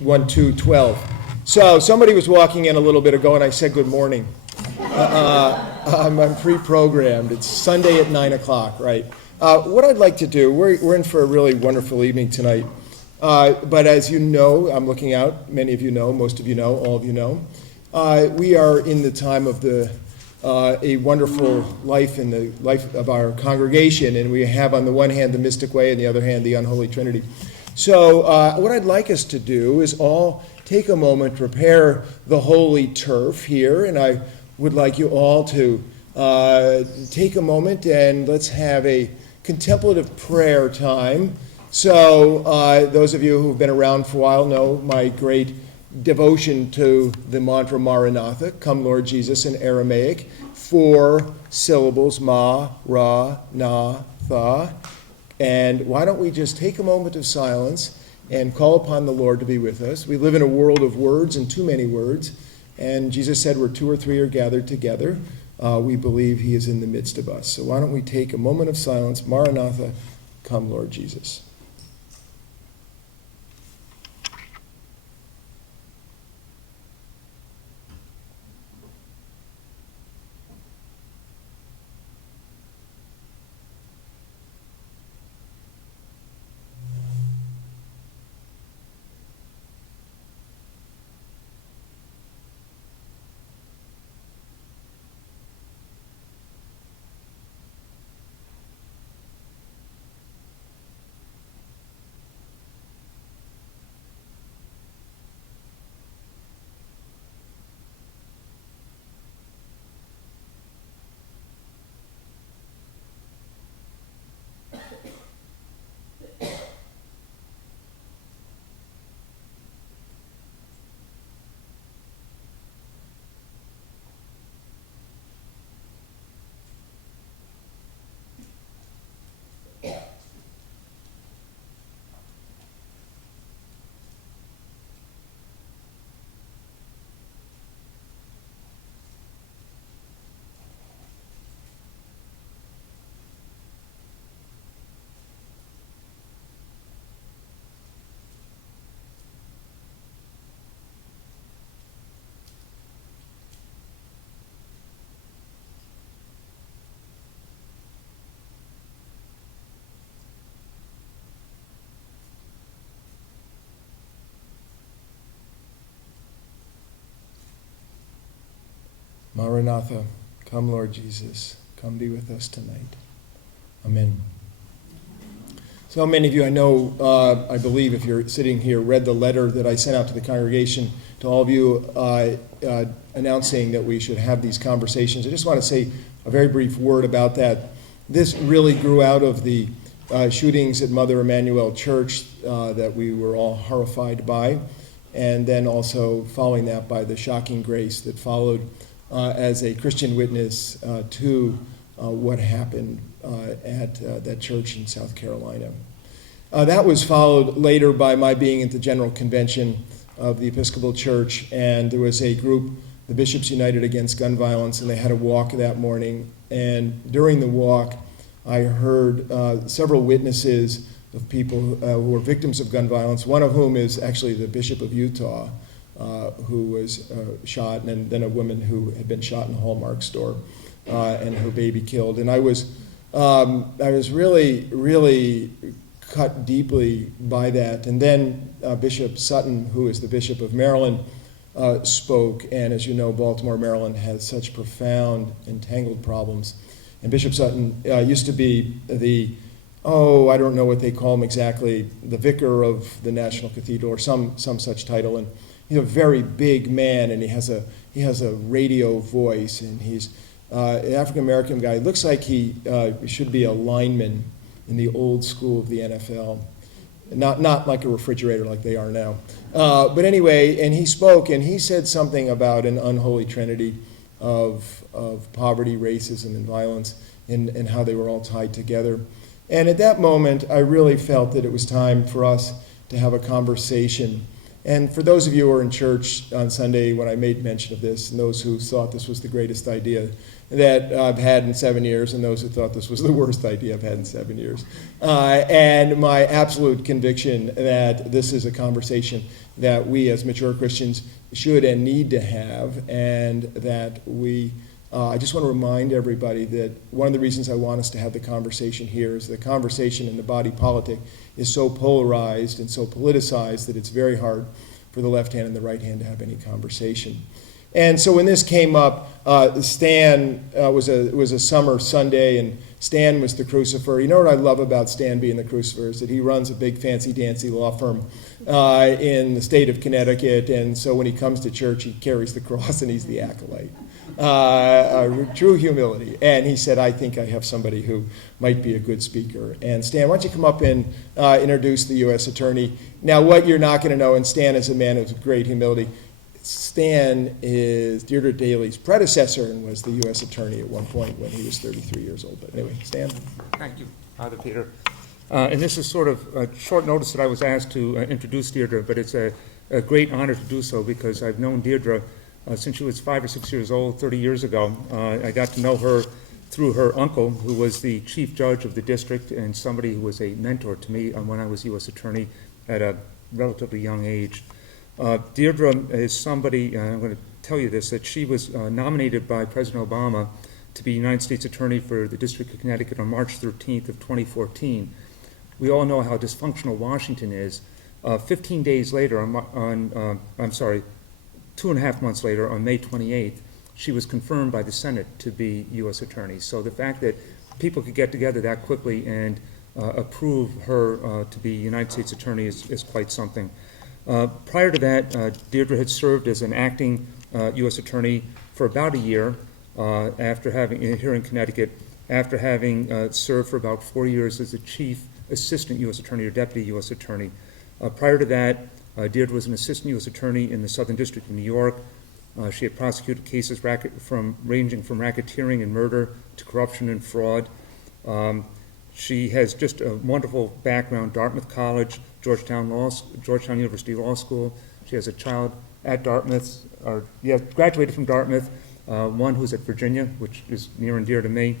1, 2, 12. So somebody was walking in a little bit ago and I said good morning. I'm pre-programmed. It's Sunday at 9 o'clock, right? What I'd like to do, we're in for a really wonderful evening tonight. But as you know, I'm looking out, many of you know, most of you know, all of you know, we are in the time of a wonderful life in the life of our congregation, and we have on the one hand the mystic way and the other hand the unholy Trinity. So what I'd like us to do is all take a moment, prepare the holy turf here, and I would like you all to take a moment and let's have a contemplative prayer time. So those of you who've been around for a while know my great devotion to the mantra Maranatha, come Lord Jesus, in Aramaic, 4 syllables, ma, ra, na, tha. And why don't we just take a moment of silence and call upon the Lord to be with us. We live in a world of words and too many words. And Jesus said where 2 or 3 are gathered together, we believe he is in the midst of us. So why don't we take a moment of silence. Maranatha, come Lord Jesus. Maranatha, come Lord Jesus, come be with us tonight. Amen. So many of you, I know, I believe if you're sitting here, read the letter that I sent out to the congregation, to all of you, announcing that we should have these conversations. I just want to say a very brief word about that. This really grew out of the shootings at Mother Emanuel Church that we were all horrified by, and then also following that by the shocking grace that followed as a Christian witness to what happened at that church in South Carolina. That was followed later by my being at the General Convention of the Episcopal Church, and there was a group, the Bishops United Against Gun Violence, and they had a walk that morning. And during the walk, I heard several witnesses of people who were victims of gun violence, one of whom is actually the Bishop of Utah, who was shot, and then a woman who had been shot in a Hallmark store and her baby killed. And I was really, really cut deeply by that. And then Bishop Sutton, who is the Bishop of Maryland, spoke. And as you know, Baltimore, Maryland has such profound, entangled problems. And Bishop Sutton used to be I don't know what they call him exactly, the vicar of the National Cathedral or some such title. And he's a very big man, and he has a radio voice, and he's an African-American guy. It looks like he should be a lineman in the old school of the NFL. Not like a refrigerator like they are now. But anyway, and he spoke, and he said something about an unholy trinity of poverty, racism, and violence, and how they were all tied together. And at that moment, I really felt that it was time for us to have a conversation And for those of you who were in church on Sunday when I made mention of this, and those who thought this was the greatest idea that I've had in 7 years, and those who thought this was the worst idea I've had in 7 years, and my absolute conviction that this is a conversation that we as mature Christians should and need to have, and that I just want to remind everybody that one of the reasons I want us to have the conversation here is the conversation in the body politic is so polarized and so politicized that it's very hard for the left hand and the right hand to have any conversation. And so when this came up, Stan was a summer Sunday, and Stan was the crucifer. You know what I love about Stan being the crucifer is that he runs a big fancy-dancy law firm in the state of Connecticut, and so when he comes to church, he carries the cross and he's the acolyte. True humility. And he said, I think I have somebody who might be a good speaker. And Stan, why don't you come up and introduce the U.S. Attorney. Now, what you're not going to know, and Stan is a man of great humility, Stan is Deirdre Daly's predecessor and was the U.S. Attorney at one point when he was 33 years old. But anyway, Stan. Thank you, Father Peter. And this is sort of a short notice that I was asked to introduce Deirdre, but it's a great honor to do so because I've known Deirdre since she was 5 or 6 years old, 30 years ago. I got to know her through her uncle, who was the chief judge of the district and somebody who was a mentor to me when I was U.S. Attorney at a relatively young age. Deirdre is somebody, I'm going to tell you this, that she was nominated by President Obama to be United States Attorney for the District of Connecticut on March 13th of 2014. We all know how dysfunctional Washington is. 15 days later, 2.5 months later, on May 28th, she was confirmed by the Senate to be U.S. Attorney. So the fact that people could get together that quickly and approve her to be United States Attorney is quite something. Prior to that, Deirdre had served as an acting U.S. Attorney for about a year after having, here in Connecticut, after having served for about 4 years as the Chief Assistant U.S. Attorney or Deputy U.S. Attorney. Prior to that, Deirdre was an Assistant U.S. Attorney in the Southern District of New York. She had prosecuted cases ranging from racketeering and murder to corruption and fraud. She has just a wonderful background, Dartmouth College, Georgetown University Law School. She has a child at Dartmouth, graduated from Dartmouth, one who's at Virginia, which is near and dear to me.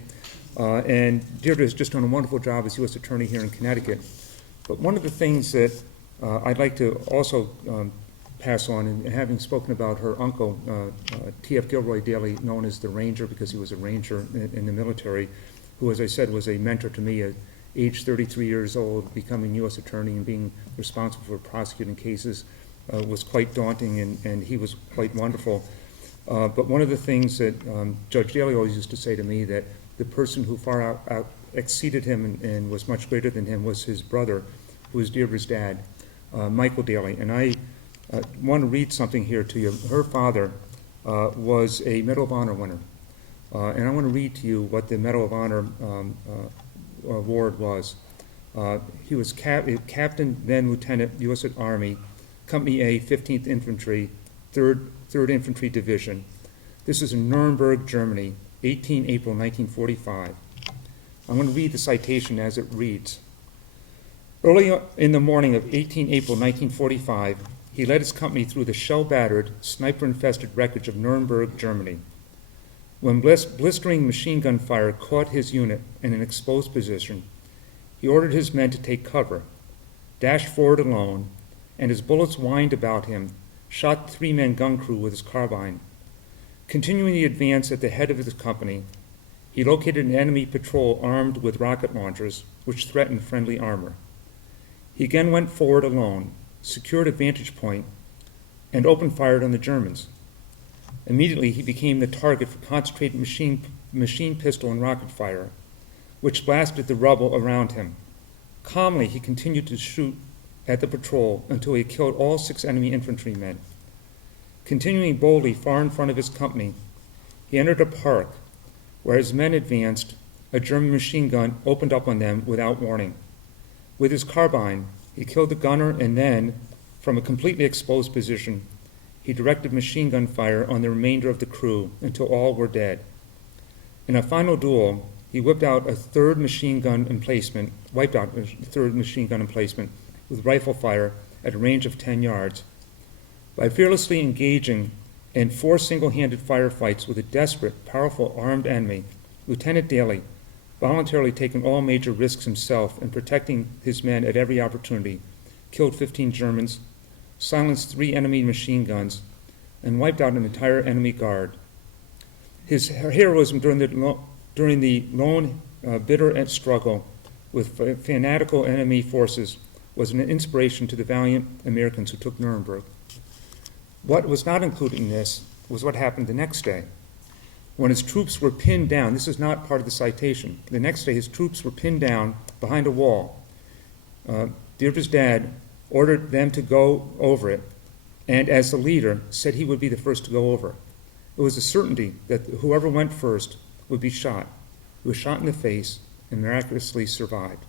And Deirdre has just done a wonderful job as U.S. Attorney here in Connecticut. But one of the things that I'd like to also pass on, and having spoken about her uncle, T.F. Gilroy Daly, known as the Ranger because he was a Ranger in the military, who, as I said, was a mentor to me at age 33 years old, becoming U.S. Attorney and being responsible for prosecuting cases was quite daunting, and he was quite wonderful. But one of the things that Judge Daly always used to say to me, that the person who far out exceeded him and was much greater than him was his brother, who was Deirdre's dad, Michael Daly. And I want to read something here to you. Her father was a Medal of Honor winner. And I want to read to you what the Medal of Honor award was. He was Captain, then Lieutenant, U.S. Army, Company A, 15th Infantry, 3rd Infantry Division. This is in Nuremberg, Germany, 18 April 1945. I'm going to read the citation as it reads. Early in the morning of 18 April 1945, he led his company through the shell-battered, sniper-infested wreckage of Nuremberg, Germany. When blistering machine gun fire caught his unit in an exposed position, he ordered his men to take cover, dashed forward alone, and as bullets whined about him, shot the 3-man gun crew with his carbine. Continuing the advance at the head of his company, he located an enemy patrol armed with rocket launchers, which threatened friendly armor. He again went forward alone, secured a vantage point, and opened fire on the Germans. Immediately, he became the target for concentrated machine pistol and rocket fire, which blasted the rubble around him. Calmly, he continued to shoot at the patrol until he killed all 6 enemy infantrymen. Continuing boldly far in front of his company, he entered a park where his men advanced. A German machine gun opened up on them without warning. With his carbine, he killed the gunner, and then, from a completely exposed position, he directed machine gun fire on the remainder of the crew until all were dead. In a final duel, he wiped out a third machine gun emplacement with rifle fire at a range of 10 yards By fearlessly engaging in 4 single-handed firefights with a desperate, powerful armed enemy, Lieutenant Daly, voluntarily taking all major risks himself and protecting his men at every opportunity, killed 15 Germans, silenced 3 enemy machine guns, and wiped out an entire enemy guard. His heroism during the lone, bitter struggle with fanatical enemy forces was an inspiration to the valiant Americans who took Nuremberg. What was not included in this was what happened the next day. When his troops were pinned down, this is not part of the citation, the next day his troops were pinned down behind a wall. Deirdre's dad ordered them to go over it, and as the leader, said he would be the first to go over. It was a certainty that whoever went first would be shot. He was shot in the face and miraculously survived.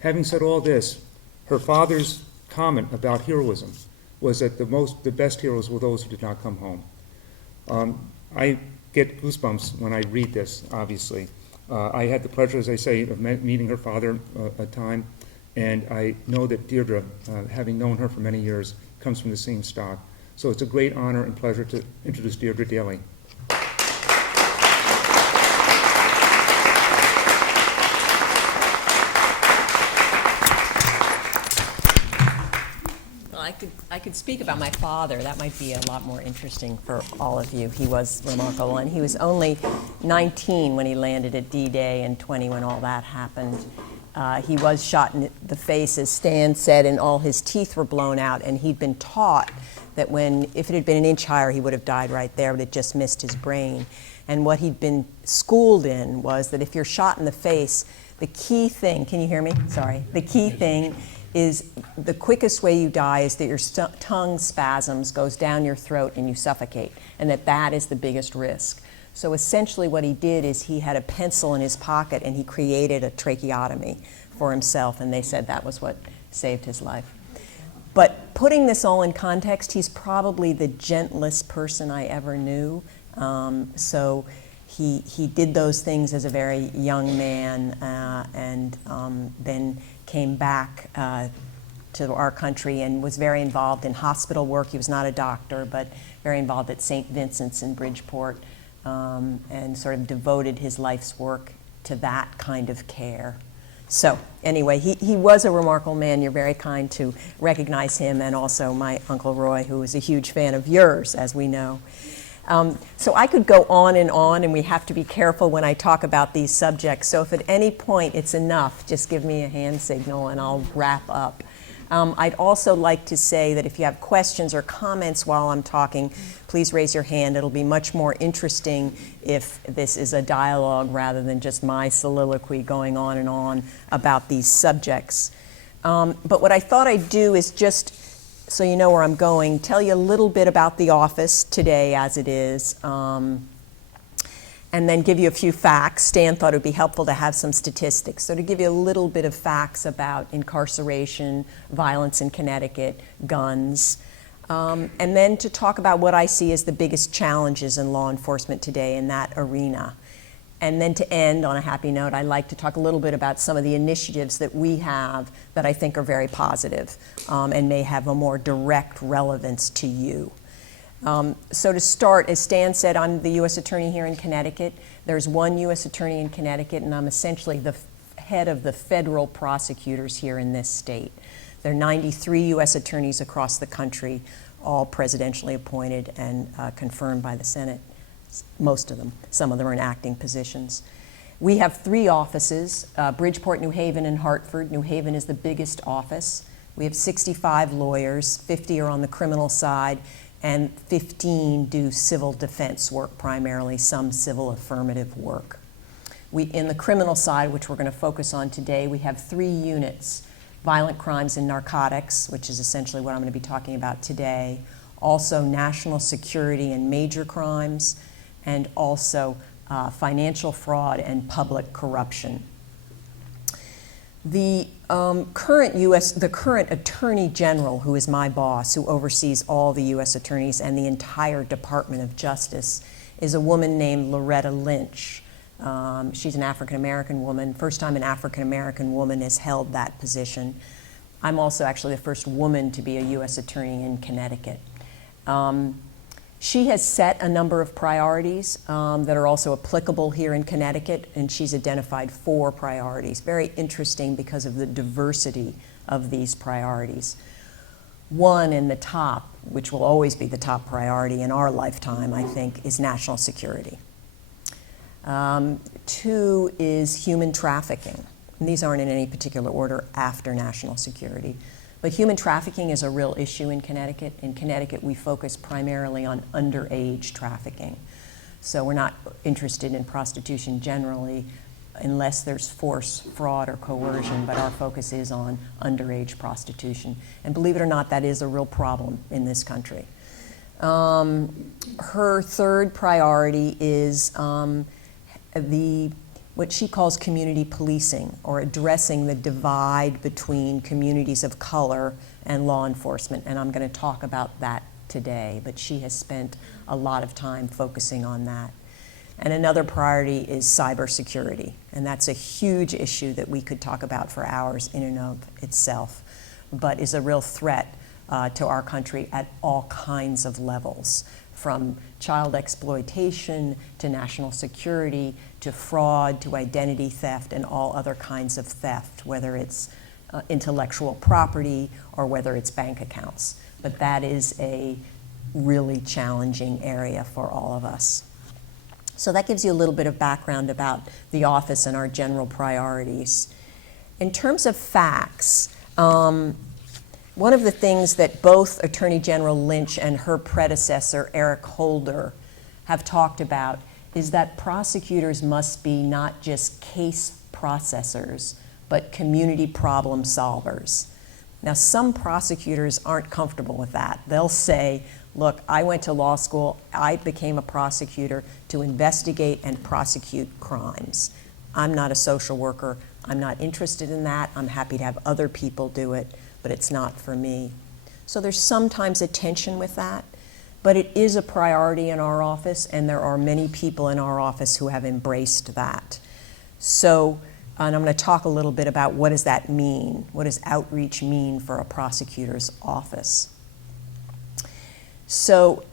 Having said all this, her father's comment about heroism was that the best heroes were those who did not come home. I get goosebumps when I read this, obviously. I had the pleasure, as I say, of meeting her father a time, and I know that Deirdre, having known her for many years, comes from the same stock. So it's a great honor and pleasure to introduce Deirdre Daly. I could speak about my father. That might be a lot more interesting for all of you. He was remarkable, and he was only 19 when he landed at D-Day and 20 when all that happened. He was shot in the face, as Stan said, and all his teeth were blown out, and he'd been taught that if it had been an inch higher, he would have died right there, but it just missed his brain. And what he'd been schooled in was that if you're shot in the face, the key thing, can you hear me? Sorry. The key thing is the quickest way you die is that your tongue spasms, goes down your throat, and you suffocate, and that is the biggest risk. So essentially what he did is he had a pencil in his pocket and he created a tracheotomy for himself, and they said that was what saved his life. But putting this all in context, he's probably the gentlest person I ever knew. So he did those things as a very young man, and then came back to our country and was very involved in hospital work. He was not a doctor, but very involved at St. Vincent's in Bridgeport, and sort of devoted his life's work to that kind of care. So anyway, he was a remarkable man. You're very kind to recognize him, and also my Uncle Roy, who is a huge fan of yours, as we know. So I could go on, and we have to be careful when I talk about these subjects. So if at any point it's enough, just give me a hand signal and I'll wrap up. I'd also like to say that if you have questions or comments while I'm talking, please raise your hand. It'll be much more interesting if this is a dialogue rather than just my soliloquy going on and on about these subjects. But what I thought I'd do is just, so you know where I'm going, tell you a little bit about the office today as it is, and then give you a few facts. Stan thought it would be helpful to have some statistics. So to give you a little bit of facts about incarceration, violence in Connecticut, guns, and then to talk about what I see as the biggest challenges in law enforcement today in that arena. And then to end on a happy note, I'd like to talk a little bit about some of the initiatives that we have that I think are very positive, and may have a more direct relevance to you. So to start, as Stan said, I'm the U.S. Attorney here in Connecticut. There's one U.S. Attorney in Connecticut, and I'm essentially the head of the federal prosecutors here in this state. There are 93 U.S. attorneys across the country, all presidentially appointed and confirmed by the Senate. Most of them. Some of them are in acting positions. We have 3 offices, Bridgeport, New Haven, and Hartford. New Haven is the biggest office. We have 65 lawyers, 50 are on the criminal side, and 15 do civil defense work primarily, some civil affirmative work. In the criminal side, which we're going to focus on today, we have 3 units: violent crimes and narcotics, which is essentially what I'm going to be talking about today, also national security and major crimes, and also financial fraud and public corruption. The current Attorney General, who is my boss, who oversees all the U.S. attorneys and the entire Department of Justice, is a woman named Loretta Lynch. She's an African-American woman. First time an African-American woman has held that position. I'm also actually the first woman to be a U.S. attorney in Connecticut. She has set a number of priorities that are also applicable here in Connecticut, and she's identified 4 priorities. Very interesting because of the diversity of these priorities. One in the top, which will always be the top priority in our lifetime, I think, is national security. 2 is human trafficking. And these aren't in any particular order after national security. But human trafficking is a real issue in Connecticut. In Connecticut, we focus primarily on underage trafficking. So we're not interested in prostitution generally unless there's force, fraud, or coercion, but our focus is on underage prostitution. And believe it or not, that is a real problem in this country. Her 3rd priority is what she calls community policing, or addressing the divide between communities of color and law enforcement. And I'm going to talk about that today, but she has spent a lot of time focusing on that. And another priority is cybersecurity, and that's a huge issue that we could talk about for hours in and of itself, but is a real threat to our country at all kinds of levels, from child exploitation to national security to fraud to identity theft and all other kinds of theft, whether it's intellectual property or whether it's bank accounts. But that is a really challenging area for all of us. So that gives you a little bit of background about the office and our general priorities. In terms of facts, one of the things that both Attorney General Lynch and her predecessor, Eric Holder, have talked about is that prosecutors must be not just case processors, but community problem solvers. Now, some prosecutors aren't comfortable with that. They'll say, look, I went to law school, I became a prosecutor to investigate and prosecute crimes. I'm not a social worker, I'm not interested in that, I'm happy to have other people do it, but it's not for me. So there's sometimes a tension with that, but it is a priority in our office, and there are many people in our office who have embraced that. So, and I'm going to talk a little bit about what does that mean? What does outreach mean for a prosecutor's office? So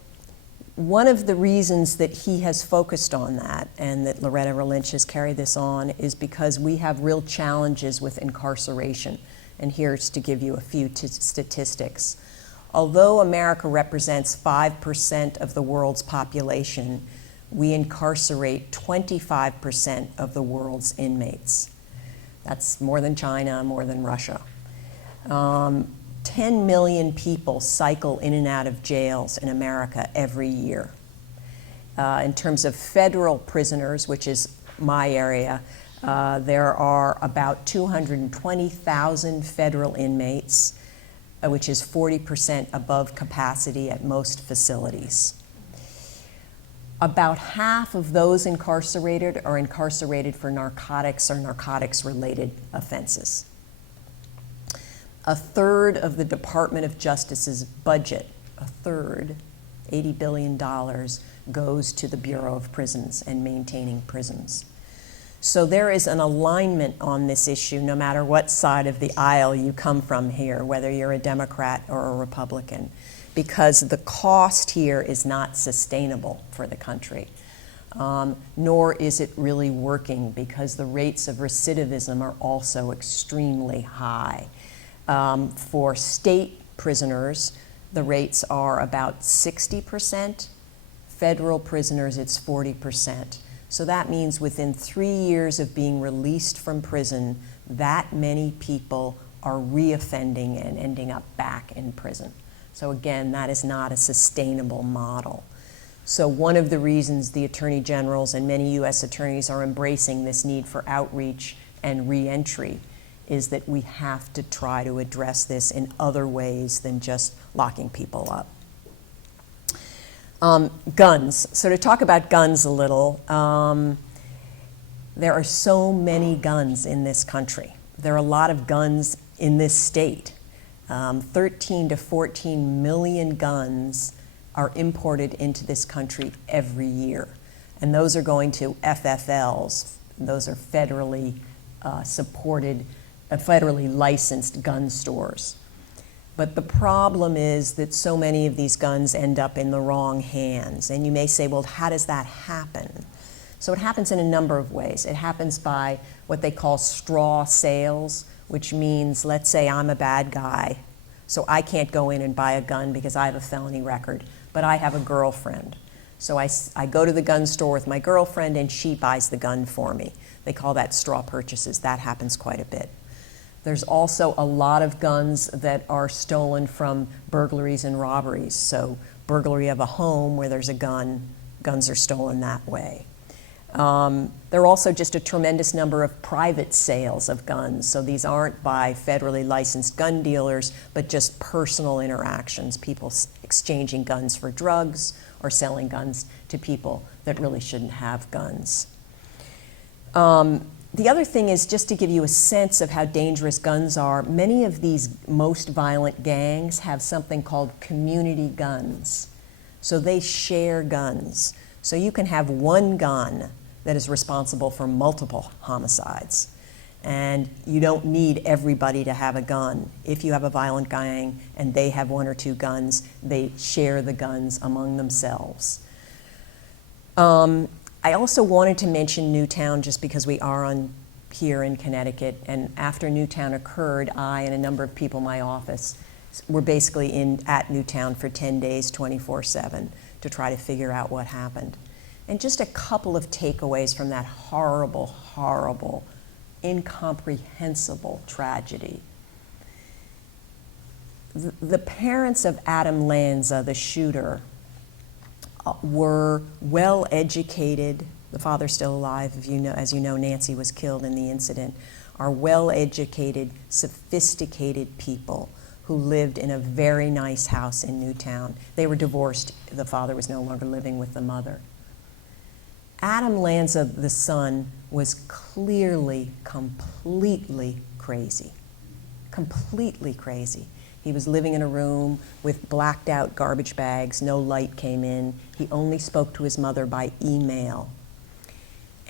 one of the reasons that he has focused on that, and that Loretta Lynch has carried this on, is because we have real challenges with incarceration. And here's to give you a few statistics. Although America represents 5% of the world's population, we incarcerate 25% of the world's inmates. That's more than China, more than Russia. 10 million people cycle in and out of jails in America every year. In terms of federal prisoners, which is my area, there are about 220,000 federal inmates, which is 40% above capacity at most facilities. About half of those incarcerated are incarcerated for narcotics or narcotics-related offenses. A third of the Department of Justice's budget, a third, $80 billion, goes to the Bureau of Prisons and maintaining prisons. So there is an alignment on this issue no matter what side of the aisle you come from here, whether you're a Democrat or a Republican, because the cost here is not sustainable for the country. Nor is it really working because the rates of recidivism are also extremely high. For state prisoners, the rates are about 60%. Federal prisoners, it's 40%. So that means within 3 years of being released from prison, that many people are reoffending and ending up back in prison. So again, that is not a sustainable model. So one of the reasons the attorney generals and many U.S. attorneys are embracing this need for outreach and reentry is that we have to try to address this in other ways than just locking people up. Guns. So to talk about guns a little, there are so many guns in this country. There are a lot of guns in this state. 13 to 14 million guns are imported into this country every year. And those are going to FFLs. Those are federally supported, federally licensed gun stores. But the problem is that so many of these guns end up in the wrong hands. And you may say, well, how does that happen? So it happens in a number of ways. It happens by what they call straw sales, which means, let's say I'm a bad guy, so I can't go in and buy a gun because I have a felony record, but I have a girlfriend. So I go to the gun store with my girlfriend and she buys the gun for me. They call that straw purchases. That happens quite a bit. There's also a lot of guns that are stolen from burglaries and robberies. So burglary of a home where there's a gun, guns are stolen that way. There are also just a tremendous number of private sales of guns. So these aren't by federally licensed gun dealers, but just personal interactions, people exchanging guns for drugs or selling guns to people that really shouldn't have guns. The other thing is, just to give you a sense of how dangerous guns are, many of these most violent gangs have something called community guns. So they share guns. So you can have one gun that is responsible for multiple homicides. And you don't need everybody to have a gun. If you have a violent gang and they have one or two guns, they share the guns among themselves. I also wanted to mention Newtown just because we are here in Connecticut, and after Newtown occurred, I and a number of people in my office were basically at Newtown for 10 days, 24/7, to try to figure out what happened. And just a couple of takeaways from that horrible, horrible, incomprehensible tragedy. The parents of Adam Lanza, the shooter, were well-educated. The father's still alive. As you know, Nancy was killed in the incident. Are well-educated, sophisticated people who lived in a very nice house in Newtown. They were divorced. The father was no longer living with the mother. Adam Lanza, the son, was clearly, completely crazy. Completely crazy. He was living in a room with blacked out garbage bags, no light came in. He only spoke to his mother by email.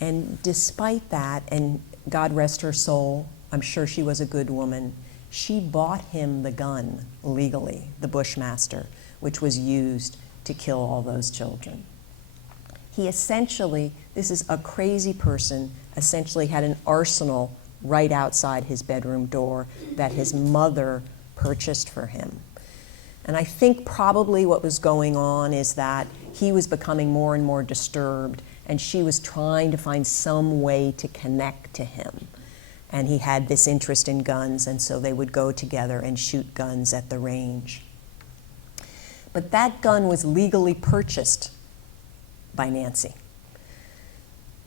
And despite that, and God rest her soul, I'm sure she was a good woman, she bought him the gun legally, the Bushmaster, which was used to kill all those children. He essentially, this is a crazy person, essentially had an arsenal right outside his bedroom door that his mother purchased for him. And I think probably what was going on is that he was becoming more and more disturbed, and she was trying to find some way to connect to him. And he had this interest in guns, and so they would go together and shoot guns at the range. But that gun was legally purchased by Nancy.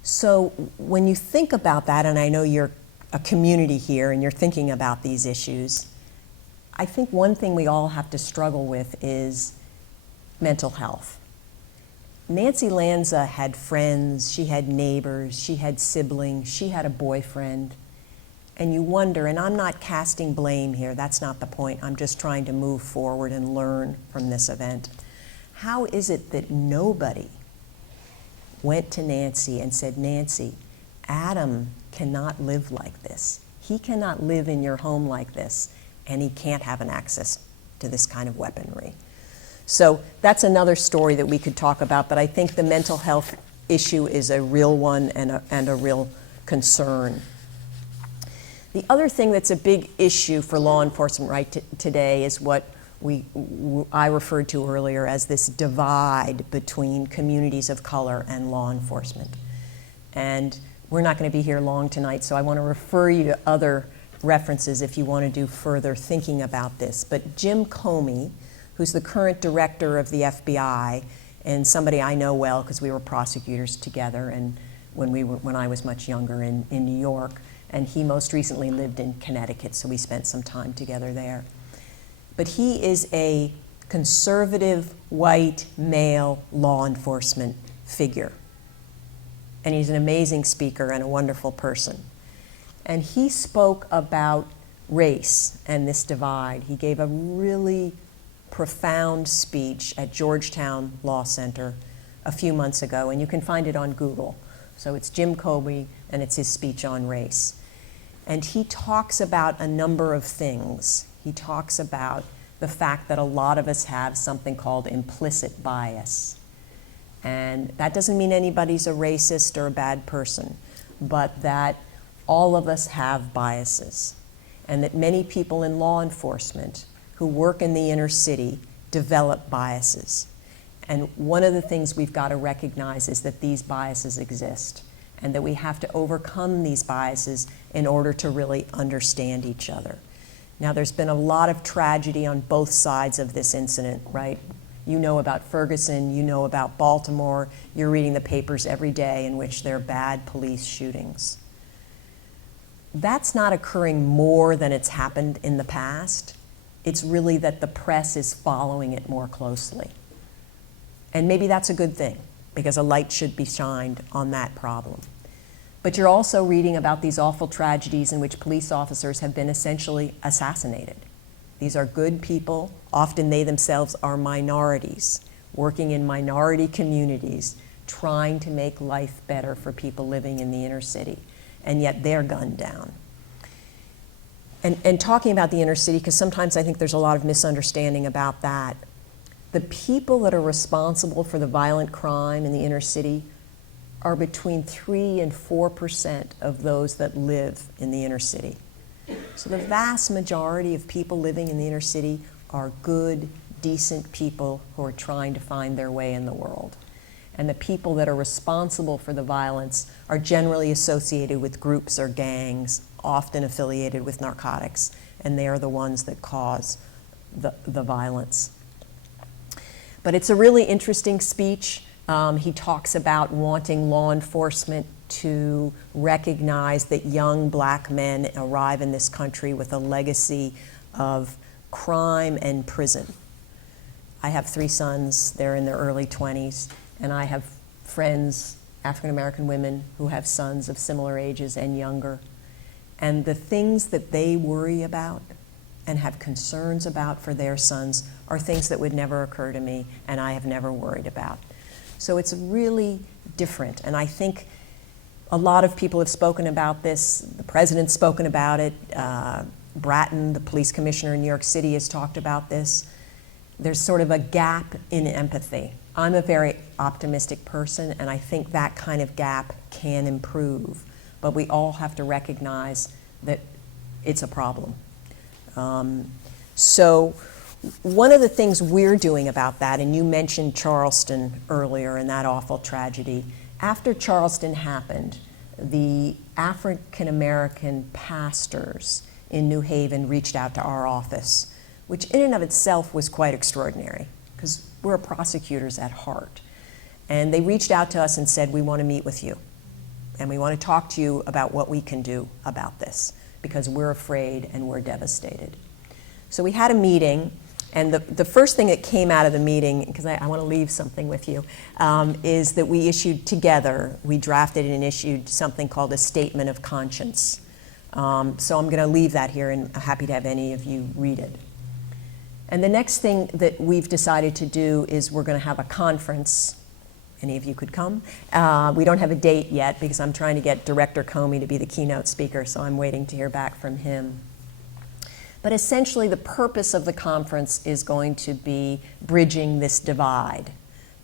So when you think about that, and I know you're a community here and you're thinking about these issues, I think one thing we all have to struggle with is mental health. Nancy Lanza had friends, she had neighbors, she had siblings, she had a boyfriend. And you wonder, and I'm not casting blame here, that's not the point, I'm just trying to move forward and learn from this event. How is it that nobody went to Nancy and said, Nancy, Adam cannot live like this. He cannot live in your home like this, and he can't have an access to this kind of weaponry. So that's another story that we could talk about, but I think the mental health issue is a real one and a real concern. The other thing that's a big issue for law enforcement right today is what I referred to earlier as this divide between communities of color and law enforcement. And we're not going to be here long tonight, so I want to refer you to other references if you want to do further thinking about this. But Jim Comey, who's the current director of the FBI, and somebody I know well because we were prosecutors together and when I was much younger in New York, and he most recently lived in Connecticut, so we spent some time together there. But he is a conservative, white, male law enforcement figure. And he's an amazing speaker and a wonderful person. And he spoke about race and this divide. He gave a really profound speech at Georgetown Law Center a few months ago, and you can find it on Google. So it's Jim Comey, and it's his speech on race. And he talks about a number of things. He talks about the fact that a lot of us have something called implicit bias. And that doesn't mean anybody's a racist or a bad person, but that all of us have biases, and that many people in law enforcement who work in the inner city develop biases. And one of the things we've got to recognize is that these biases exist, and that we have to overcome these biases in order to really understand each other. Now, there's been a lot of tragedy on both sides of this incident, right? You know about Ferguson, you know about Baltimore, you're reading the papers every day in which there are bad police shootings. That's not occurring more than it's happened in the past. It's really that the press is following it more closely. And maybe that's a good thing, because a light should be shined on that problem. But you're also reading about these awful tragedies in which police officers have been essentially assassinated. These are good people, often they themselves are minorities, working in minority communities, trying to make life better for people living in the inner city, and yet they're gunned down. And talking about the inner city, because sometimes I think there's a lot of misunderstanding about that. The people that are responsible for the violent crime in the inner city are between 3 and 4% of those that live in the inner city. So the vast majority of people living in the inner city are good, decent people who are trying to find their way in the world. And the people that are responsible for the violence are generally associated with groups or gangs, often affiliated with narcotics, and they are the ones that cause the violence. But it's a really interesting speech. He talks about wanting law enforcement to recognize that young black men arrive in this country with a legacy of crime and prison. I have 3 sons, they're in their early 20s, and I have friends, African American women, who have sons of similar ages and younger. And the things that they worry about and have concerns about for their sons are things that would never occur to me and I have never worried about. So it's really different, and I think a lot of people have spoken about this. The president's spoken about it. Bratton, the police commissioner in New York City, has talked about this. There's sort of a gap in empathy. I'm a very optimistic person, and I think that kind of gap can improve. But we all have to recognize that it's a problem. So one of the things we're doing about that, and you mentioned Charleston earlier and that awful tragedy, after Charleston happened, the African American pastors in New Haven reached out to our office, which in and of itself was quite extraordinary, because we're prosecutors at heart. And they reached out to us and said, we want to meet with you, and we want to talk to you about what we can do about this, because we're afraid and we're devastated. So we had a meeting, and the first thing that came out of the meeting, because I want to leave something with you, is that we issued together, we drafted and issued something called a statement of conscience. So I'm going to leave that here, and I'm happy to have any of you read it. And the next thing that we've decided to do is we're going to have a conference. Any of you could come. We don't have a date yet because I'm trying to get Director Comey to be the keynote speaker, so I'm waiting to hear back from him. But essentially, the purpose of the conference is going to be bridging this divide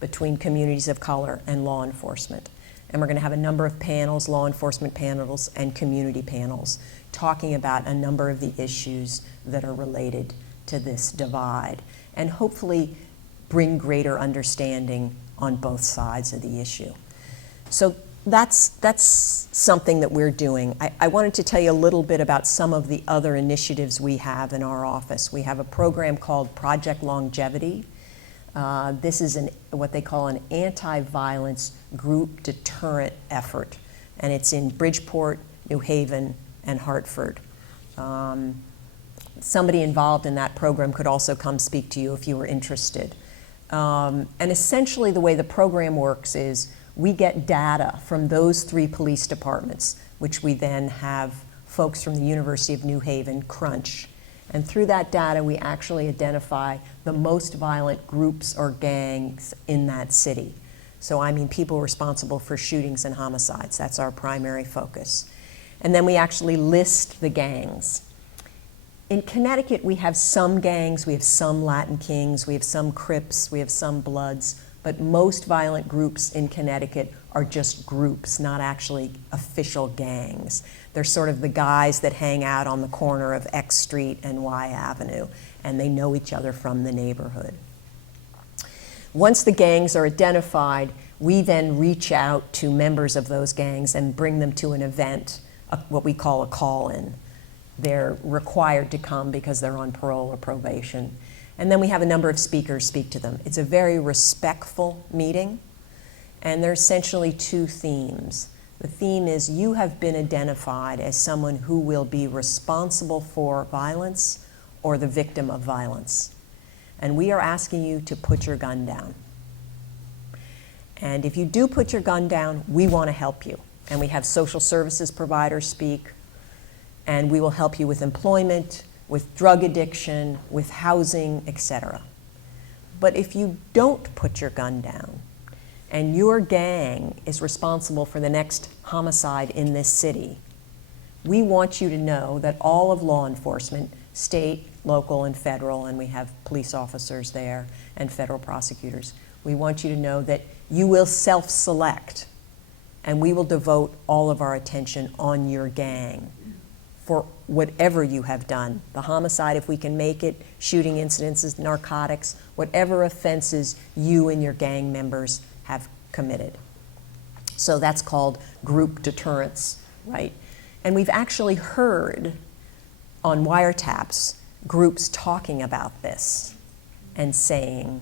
between communities of color and law enforcement. And we're going to have a number of panels, law enforcement panels and community panels, talking about a number of the issues that are related to this divide, and hopefully bring greater understanding on both sides of the issue. So that's something that we're doing. I wanted to tell you a little bit about some of the other initiatives we have in our office. We have a program called Project Longevity. This is what they call an anti-violence group deterrent effort, and it's in Bridgeport, New Haven, and Hartford. Somebody involved in that program could also come speak to you if you were interested. And essentially the way the program works is we get data from those 3 police departments, which we then have folks from the University of New Haven crunch. And through that data, we actually identify the most violent groups or gangs in that city. So I mean people responsible for shootings and homicides. That's our primary focus. And then we actually list the gangs. In Connecticut, we have some gangs, we have some Latin Kings, we have some Crips, we have some Bloods, but most violent groups in Connecticut are just groups, not actually official gangs. They're sort of the guys that hang out on the corner of X Street and Y Avenue, and they know each other from the neighborhood. Once the gangs are identified, we then reach out to members of those gangs and bring them to an event, what we call a call-in. They're required to come because they're on parole or probation. And then we have a number of speakers speak to them. It's a very respectful meeting, and there are essentially two themes. The theme is you have been identified as someone who will be responsible for violence or the victim of violence. And we are asking you to put your gun down. And if you do put your gun down, we want to help you. And we have social services providers speak, and we will help you with employment, with drug addiction, with housing, etc. But if you don't put your gun down, and your gang is responsible for the next homicide in this city, we want you to know that all of law enforcement, state, local, and federal, and we have police officers there and federal prosecutors, we want you to know that you will self-select, and we will devote all of our attention on your gang for whatever you have done. The homicide, if we can make it, shooting incidences, narcotics, whatever offenses you and your gang members have committed. So that's called group deterrence, right? And we've actually heard on wiretaps groups talking about this and saying,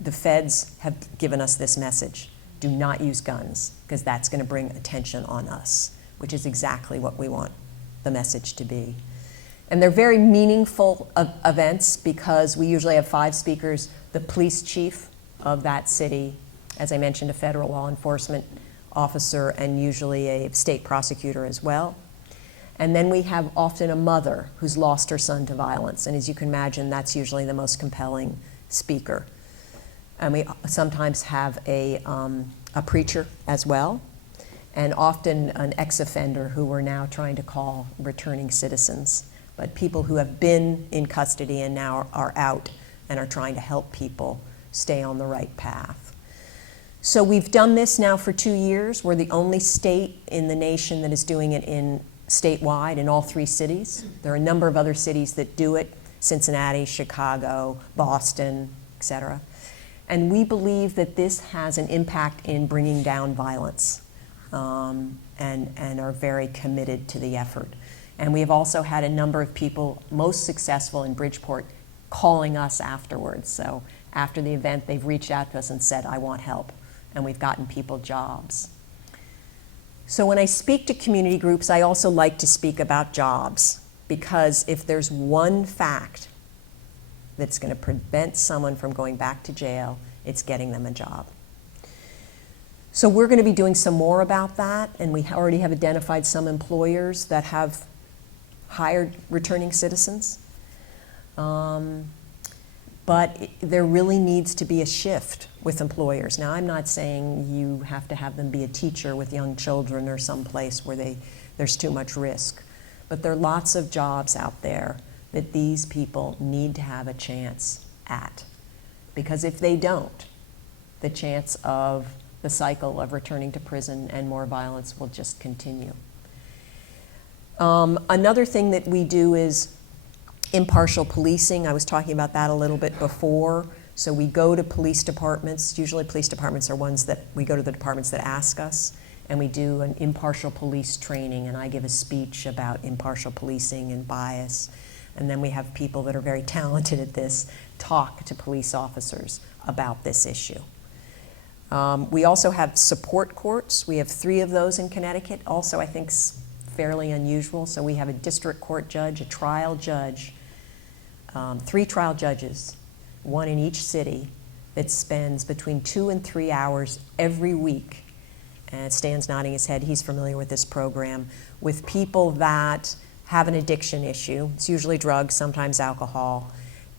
the feds have given us this message. Do not use guns, because that's going to bring attention on us, which is exactly what we want the message to be. And they're very meaningful events because we usually have 5 speakers, the police chief of that city, as I mentioned, a federal law enforcement officer, and usually a state prosecutor as well. And then we have often a mother who's lost her son to violence, and as you can imagine, that's usually the most compelling speaker. And we sometimes have a preacher as well, and often an ex-offender who we're now trying to call returning citizens, but people who have been in custody and now are out and are trying to help people stay on the right path. So we've done this now for 2 years. We're the only state in the nation that is doing it statewide in all 3 cities. There are a number of other cities that do it, Cincinnati, Chicago, Boston, etc. And we believe that this has an impact in bringing down violence, and are very committed to the effort. And we have also had a number of people, most successful in Bridgeport, calling us afterwards. So after the event, they've reached out to us and said, I want help. And we've gotten people jobs. So when I speak to community groups, I also like to speak about jobs, because if there's one fact that's going to prevent someone from going back to jail, it's getting them a job. So we're going to be doing some more about that, and we already have identified some employers that have hired returning citizens. But there really needs to be a shift with employers. Now, I'm not saying you have to have them be a teacher with young children or someplace where there's too much risk. But there are lots of jobs out there that these people need to have a chance at. Because if they don't, the chance of the cycle of returning to prison and more violence will just continue. Another thing that we do is impartial policing. I was talking about that a little bit before. So we go to police departments. Usually police departments are ones that we go to the departments that ask us, and we do an impartial police training, and I give a speech about impartial policing and bias. And then we have people that are very talented at this talk to police officers about this issue. We also have support courts. We have 3 of those in Connecticut. Also, I think fairly unusual. So we have a district court judge, a trial judge, 3 trial judges, 1 in each city, that spends between 2 and 3 hours every week. And Stan's nodding his head, he's familiar with this program, with people that have an addiction issue. It's usually drugs, sometimes alcohol,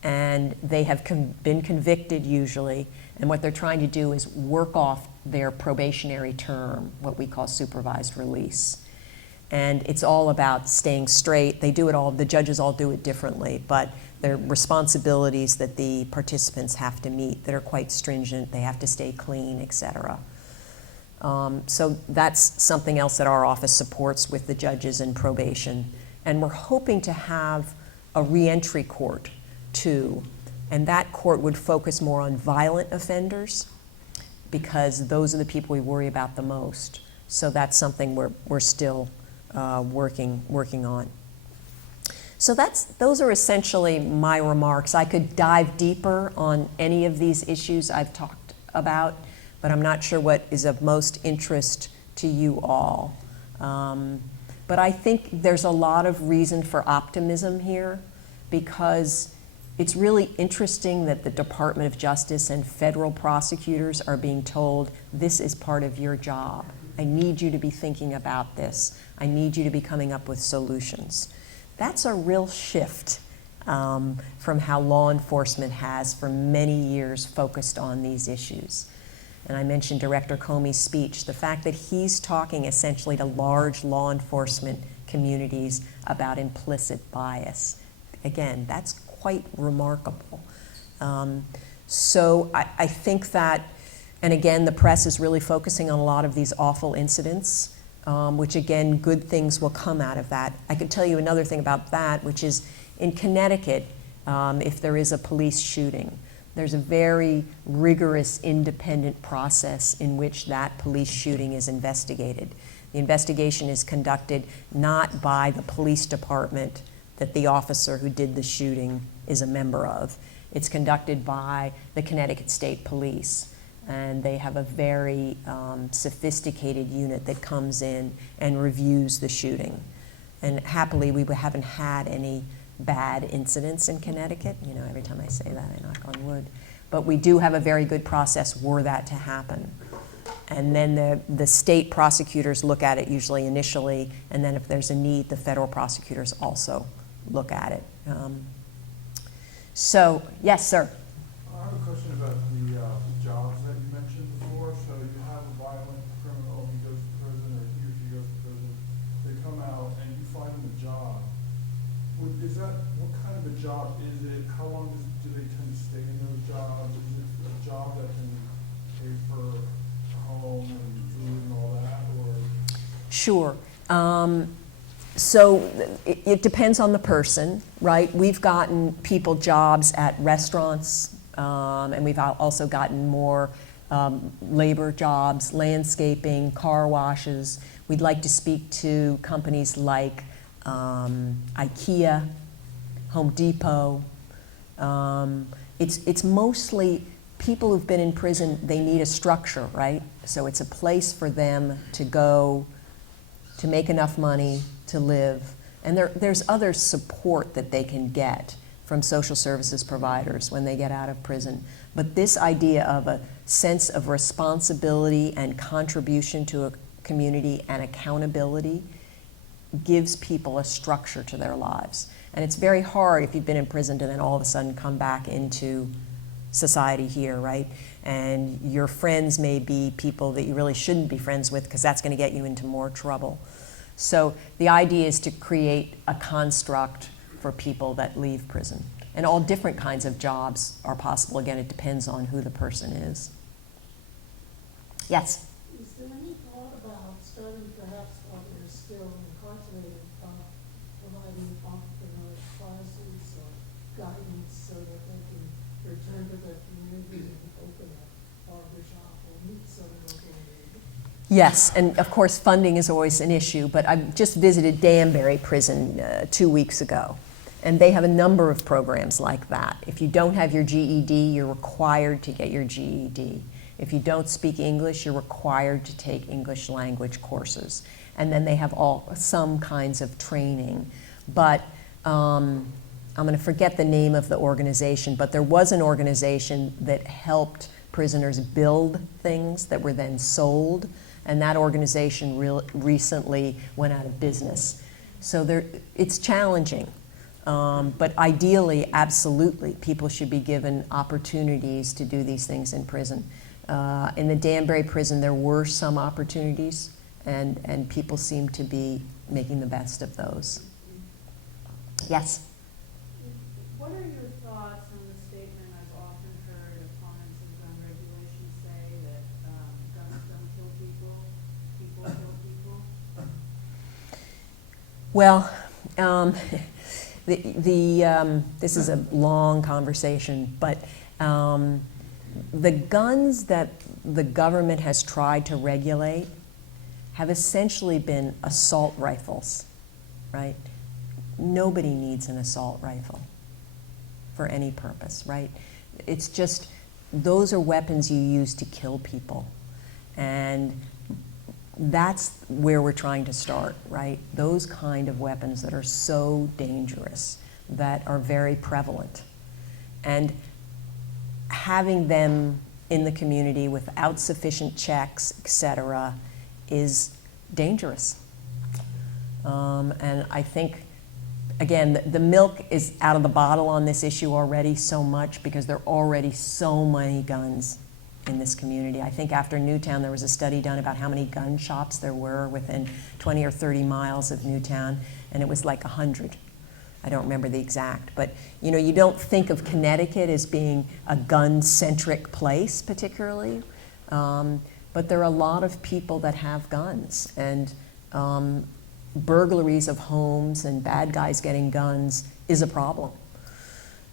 and they have been convicted usually, and what they're trying to do is work off their probationary term, what we call supervised release. And it's all about staying straight. They do it all, the judges all do it differently, but there are responsibilities that the participants have to meet that are quite stringent. They have to stay clean, et cetera. So that's something else that our office supports with the judges in probation. And we're hoping to have a reentry court too. And that court would focus more on violent offenders because those are the people we worry about the most. So that's something we're still working on. So those are essentially my remarks. I could dive deeper on any of these issues I've talked about, but I'm not sure what is of most interest to you all. But I think there's a lot of reason for optimism here because it's really interesting that the Department of Justice and federal prosecutors are being told, this is part of your job. I need you to be thinking about this. I need you to be coming up with solutions. That's a real shift from how law enforcement has for many years focused on these issues. And I mentioned Director Comey's speech, the fact that he's talking essentially to large law enforcement communities about implicit bias. Again, that's quite remarkable. So I think that, and again, the press is really focusing on a lot of these awful incidents, which again, good things will come out of that. I could tell you another thing about that, which is in Connecticut, if there is a police shooting, there's a very rigorous independent process in which that police shooting is investigated. The investigation is conducted not by the police department that the officer who did the shooting is a member of. It's conducted by the Connecticut State Police. And they have a very sophisticated unit that comes in and reviews the shooting. And happily, we haven't had any bad incidents in Connecticut. You know, every time I say that, I knock on wood. But we do have a very good process were that to happen. And then the state prosecutors look at it usually initially, and then if there's a need, the federal prosecutors also look at it. So, yes, sir. I have a question about the jobs that you mentioned before. So you have a violent criminal, he goes to prison, or he or she goes to prison. They come out and you find them a job. What kind of a job is it? How long do they tend to stay in those jobs? Is it a job that can pay for a home and food and all that, or? Sure. So it depends on the person, right? We've gotten people jobs at restaurants, and we've also gotten more labor jobs, landscaping, car washes. We'd like to speak to companies like IKEA, Home Depot. It's mostly people who've been in prison, they need a structure, right? So it's a place for them to go to make enough money to live. And there's other support that they can get from social services providers when they get out of prison. But this idea of a sense of responsibility and contribution to a community and accountability gives people a structure to their lives. And it's very hard if you've been in prison to then all of a sudden come back into society here, right? And your friends may be people that you really shouldn't be friends with because that's going to get you into more trouble. So the idea is to create a construct for people that leave prison. And all different kinds of jobs are possible. Again, it depends on who the person is. Yes? Is there any thought about starting perhaps while they're still incarcerated, providing entrepreneurial classes or guidance so that they can return to their community and open a barber shop or meet someone local? Yes, and of course funding is always an issue, but I just visited Danbury Prison 2 weeks ago, and they have a number of programs like that. If you don't have your GED, you're required to get your GED. If you don't speak English, you're required to take English language courses. And then they have some kinds of training. But I'm going to forget the name of the organization, but there was an organization that helped prisoners build things that were then sold. And that organization recently went out of business. So it's challenging. But ideally, absolutely, people should be given opportunities to do these things in prison. In the Danbury prison, there were some opportunities, and people seem to be making the best of those. Yes? What are your thoughts on the statement I've often heard opponents of gun regulation say that guns don't kill people, people kill people? Well, this is a long conversation, but the guns that the government has tried to regulate have essentially been assault rifles, right? Nobody needs an assault rifle for any purpose, right? It's just, those are weapons you use to kill people. And that's where we're trying to start, right? Those kind of weapons that are so dangerous, that are very prevalent. And having them in the community without sufficient checks, et cetera, is dangerous. And I think, again, the milk is out of the bottle on this issue already so much because there are already so many guns in this community. I think after Newtown, there was a study done about how many gun shops there were within 20 or 30 miles of Newtown, and it was like 100. I don't remember the exact, but you know, you don't think of Connecticut as being a gun-centric place particularly, but there are a lot of people that have guns, and burglaries of homes and bad guys getting guns is a problem.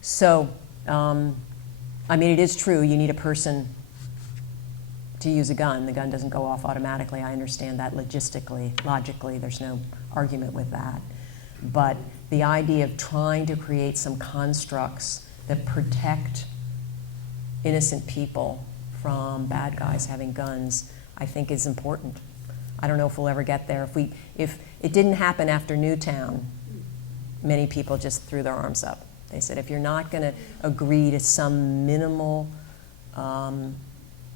So, I mean, it is true, you need a person to use a gun. The gun doesn't go off automatically. I understand that logistically, logically, there's no argument with that. But the idea of trying to create some constructs that protect innocent people from bad guys having guns, I think is important. I don't know if we'll ever get there. If it didn't happen after Newtown, many people just threw their arms up. They said, if you're not going to agree to some minimal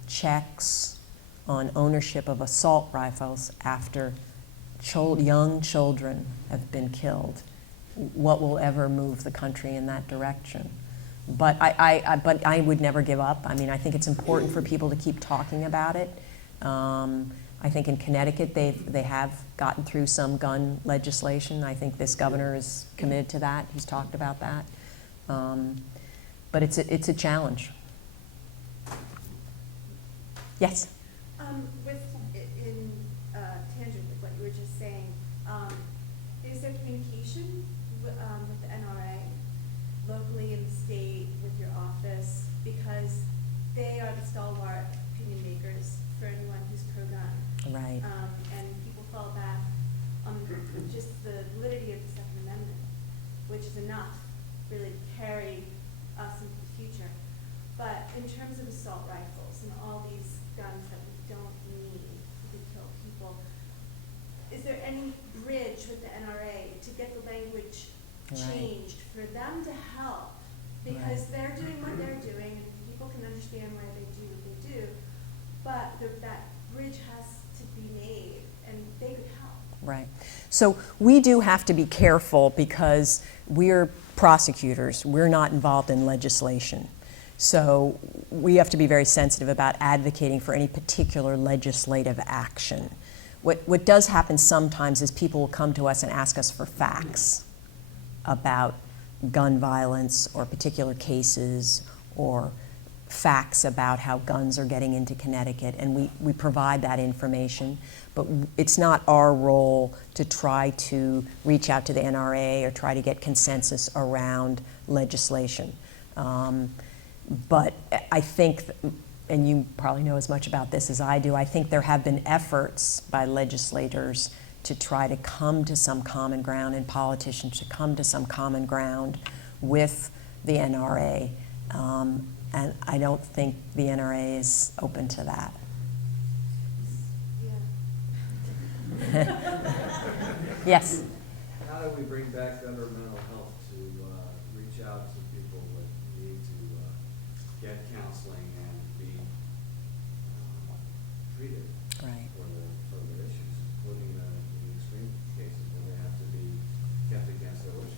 checks on ownership of assault rifles after young children have been killed, what will ever move the country in that direction? But I would never give up. I mean, I think it's important for people to keep talking about it. I think in Connecticut they have gotten through some gun legislation. I think this governor is committed to that. He's talked about that. But it's a challenge. Yes? In tangent with what you were just saying, is there communication with the NRA, locally in the state, with your office? Because they are the stalwart opinion makers for anyone who's pro-gun. Right. And people fall back on just the validity of the Second Amendment, which is enough, really, to carry us into the future. But in terms of assault rifles and all these guns that we don't need to kill people, is there any bridge with the NRA to get the language changed for them to help? Because they're doing what they're doing, and people can understand why they do what they do, but that bridge has to be made, and they could help. Right. So we do have to be careful because we're prosecutors. We're not involved in legislation. So we have to be very sensitive about advocating for any particular legislative action. What does happen sometimes is people will come to us and ask us for facts about gun violence or particular cases, or facts about how guns are getting into Connecticut, and we provide that information, but it's not our role to try to reach out to the NRA or try to get consensus around legislation. But I think, and you probably know as much about this as I do, I think there have been efforts by legislators to try to come to some common ground, and politicians to come to some common ground with the NRA. And I don't think the NRA is open to that. Yeah. Yes? How do we bring back better mental health to reach out to people that need to get counseling and be treated Right. for their issues, including the extreme cases where they have to be kept against their wishes?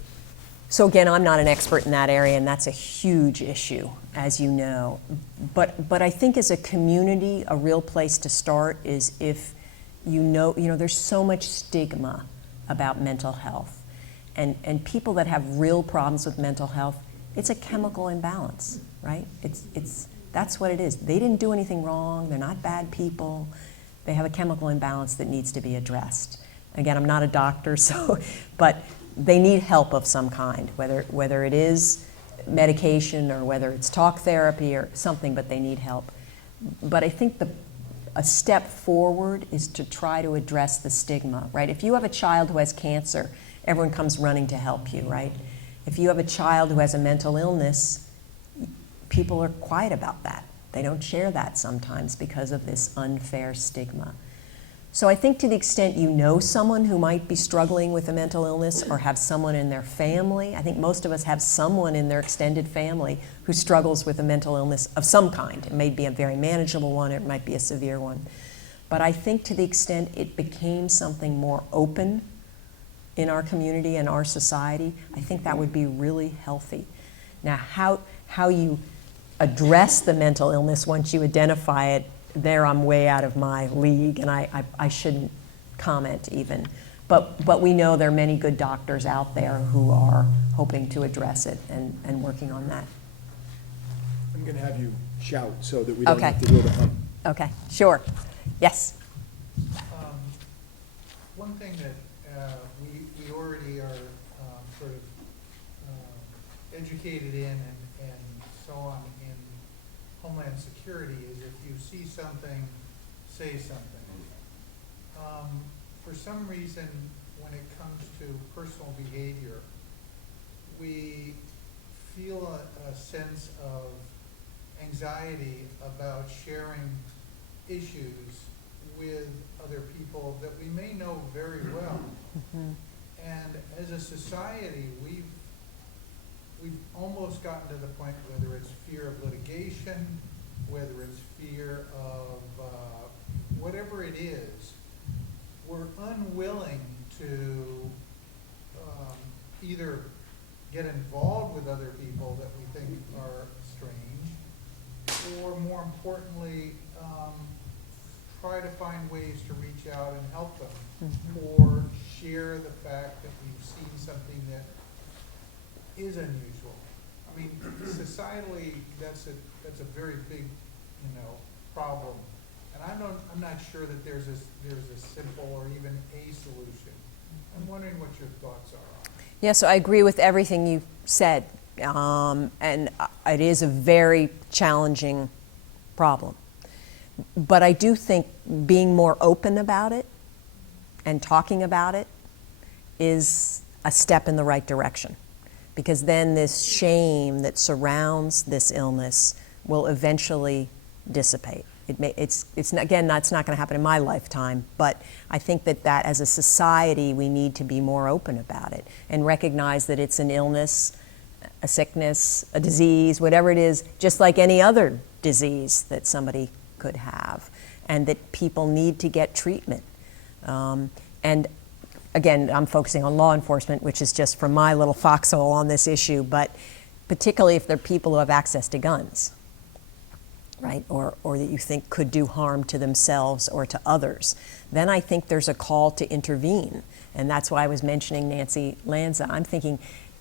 So again, I'm not an expert in that area, and that's a huge issue, as you know. But I think as a community, a real place to start is if there's so much stigma about mental health. And people that have real problems with mental health, it's a chemical imbalance, right? That's what it is. They didn't do anything wrong. They're not bad people. They have a chemical imbalance that needs to be addressed. Again, I'm not a doctor, but they need help of some kind, whether it is medication or whether it's talk therapy or something, but they need help. But I think a step forward is to try to address the stigma, right? If you have a child who has cancer, everyone comes running to help you, right? If you have a child who has a mental illness, people are quiet about that. They don't share that sometimes because of this unfair stigma. So I think to the extent you know someone who might be struggling with a mental illness or have someone in their family, I think most of us have someone in their extended family who struggles with a mental illness of some kind. It may be a very manageable one, it might be a severe one. But I think to the extent it became something more open in our community and our society, I think that would be really healthy. Now, how you address the mental illness once you identify it, there I'm way out of my league, and I shouldn't comment even. But we know there are many good doctors out there who are hoping to address it and working on that. I'm going to have you shout so that we don't Okay. have to hear the hum. Okay, sure. Yes. One thing that we already are sort of educated in and so on in Homeland Security is if you see something, say something. For some reason, when it comes to personal behavior, we feel a sense of anxiety about sharing issues with other people that we may know very well. Mm-hmm. And as a society, we've almost gotten to the point, whether it's fear of litigation, whether it's fear of whatever it is, we're unwilling to either get involved with other people that we think are strange, or more importantly, try to find ways to reach out and help them, Mm-hmm. or share the fact that we've seen something that is unusual. I mean, societally, that's a very big, problem. And I'm not sure that there's a simple or even a solution. I'm wondering what your thoughts are on it. Yeah, so I agree with everything you said. And it is a very challenging problem. But I do think being more open about it and talking about it is a step in the right direction. Because then this shame that surrounds this illness will eventually dissipate. It's not going to happen in my lifetime, but I think that as a society we need to be more open about it and recognize that it's an illness, a sickness, a disease, whatever it is, just like any other disease that somebody could have, and that people need to get treatment. And again, I'm focusing on law enforcement, which is just from my little foxhole on this issue, but particularly if they're people who have access to guns, right, or that you think could do harm to themselves or to others, then I think there's a call to intervene. And that's why I was mentioning Nancy Lanza. I'm thinking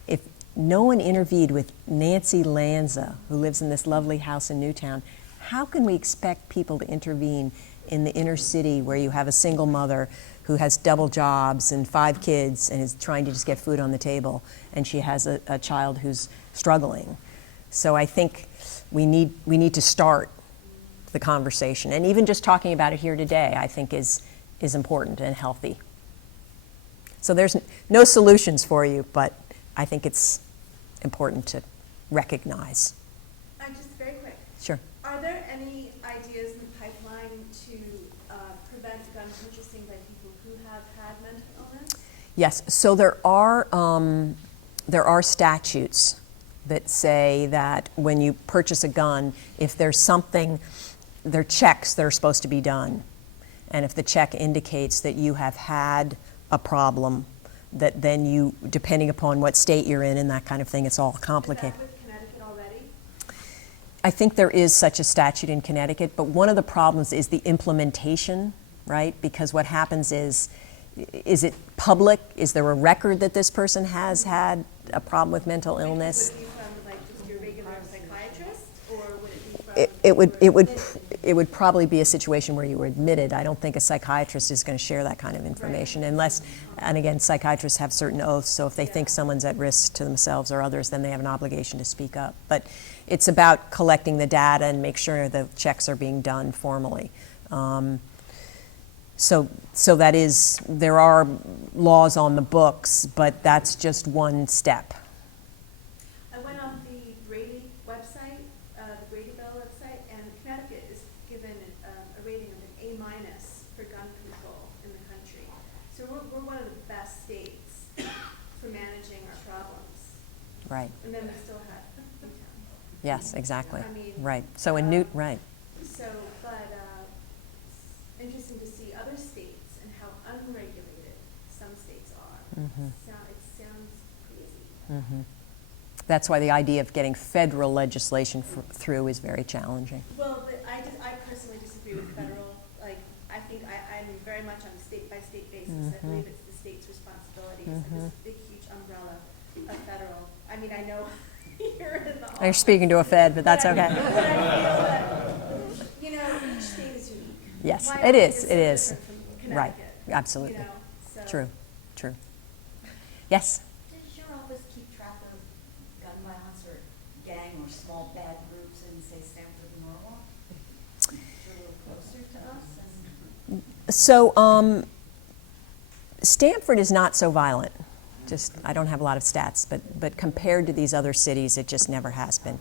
if no one intervened with Nancy Lanza, who lives in this lovely house in Newtown, how can we expect people to intervene in the inner city where you have a single mother who has double jobs and 5 kids and is trying to just get food on the table, and she has a child who's struggling? So I think we need to start the conversation. And even just talking about it here today, I think is important and healthy. So there's no solutions for you, but I think it's important to recognize. Just very quick. Sure. Are there any ideas in the pipeline to prevent gun purchasing by people who have had mental illness? Yes, so there are statutes that say that when you purchase a gun, if there's something, there are checks that are supposed to be done. And if the check indicates that you have had a problem, that then you, depending upon what state you're in and that kind of thing, it's all complicated. Is that with Connecticut already? I think there is such a statute in Connecticut, but one of the problems is the implementation right? Because what happens is it public? Is there a record that this person has had a problem with mental illness? Would it be from like just your regular psychiatrist, or would it be from? It would probably be a situation where you were admitted. I don't think a psychiatrist is going to share that kind of information unless, and again, psychiatrists have certain oaths, so if they think someone's at risk to themselves or others, then they have an obligation to speak up. But it's about collecting the data and make sure the checks are being done formally. So that is, there are laws on the books, but that's just one step. I went on the Brady website, the Brady Bill website, and Connecticut is given a rating of an A- for gun control in the country. So we're one of the best states for managing our problems. Right. And then we still have Newtown. Yes, exactly. I mean, Right. So in Newt, right. So, but it's interesting to see other states and how unregulated some states are. It sounds crazy. That's why the idea of getting federal legislation through is very challenging. Well, I personally disagree with federal. Like, I think I'm very much on a state-by-state basis. I believe it's the state's responsibilities and this big, huge umbrella of federal. I mean, I know you're in the office. You're speaking to a Fed, but that's okay. But I feel that, you know, each state is unique. Yes, Wyoming it is, so it is. different from Right, Connecticut, absolutely. you know, so. True. Yes? Does your office keep track of gun violence or gang or small bad groups in, say, Stanford and Norwalk? Which are a little closer to us? And So, Stanford is not so violent. Just, I don't have a lot of stats, but compared to these other cities, it just never has been.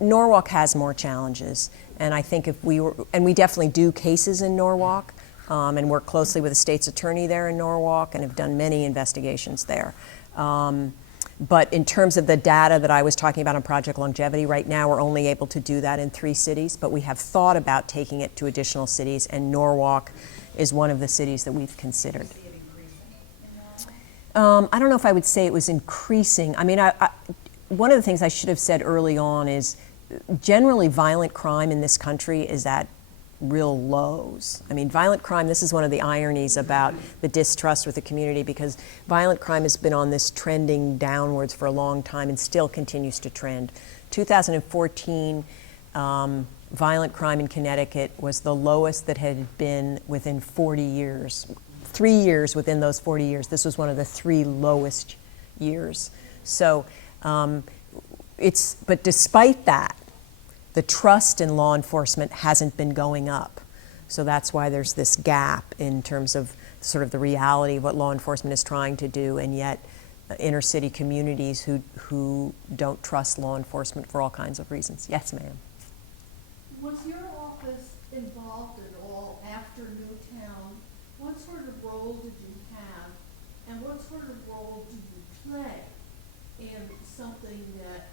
Norwalk has more challenges, and I think if we were, and we definitely do cases in Norwalk, and work closely with the state's attorney there in Norwalk, and have done many investigations there. But in terms of the data that I was talking about on Project Longevity, right now we're only able to do that in 3 cities, but we have thought about taking it to additional cities, and Norwalk is one of the cities that we've considered. see it increasing in Norwalk? I don't know if I would say it was increasing. I mean, one of the things I should have said early on is generally violent crime in this country is at real lows. I mean, violent crime, this is one of the ironies about the distrust with the community, because violent crime has been on this trending downwards for a long time and still continues to trend. 2014, violent crime in Connecticut was the lowest that had been within 40 years. 3 years within those 40 years. This was one of the 3 lowest years. So but despite that, the trust in law enforcement hasn't been going up. So that's why there's this gap in terms of sort of the reality of what law enforcement is trying to do, and yet inner city communities who don't trust law enforcement for all kinds of reasons. Yes, ma'am. Was your office involved at all after Newtown? What sort of role did you have, and what sort of role did you play in something that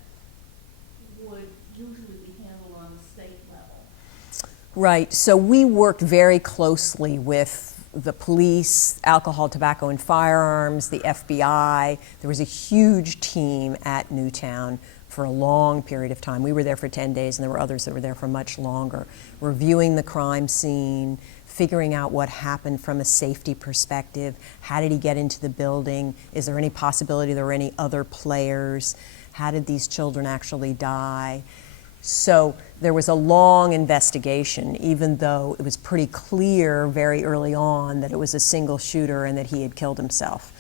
would usually be handled on the state level? Right. So we worked very closely with the police, alcohol, tobacco, and firearms, the FBI. There was a huge team at Newtown for a long period of time. We were there for 10 days, and there were others that were there for much longer, reviewing the crime scene, figuring out what happened from a safety perspective. How did he get into the building? Is there any possibility there were any other players? How did these children actually die? So there was a long investigation, even though it was pretty clear very early on that it was a single shooter and that he had killed himself.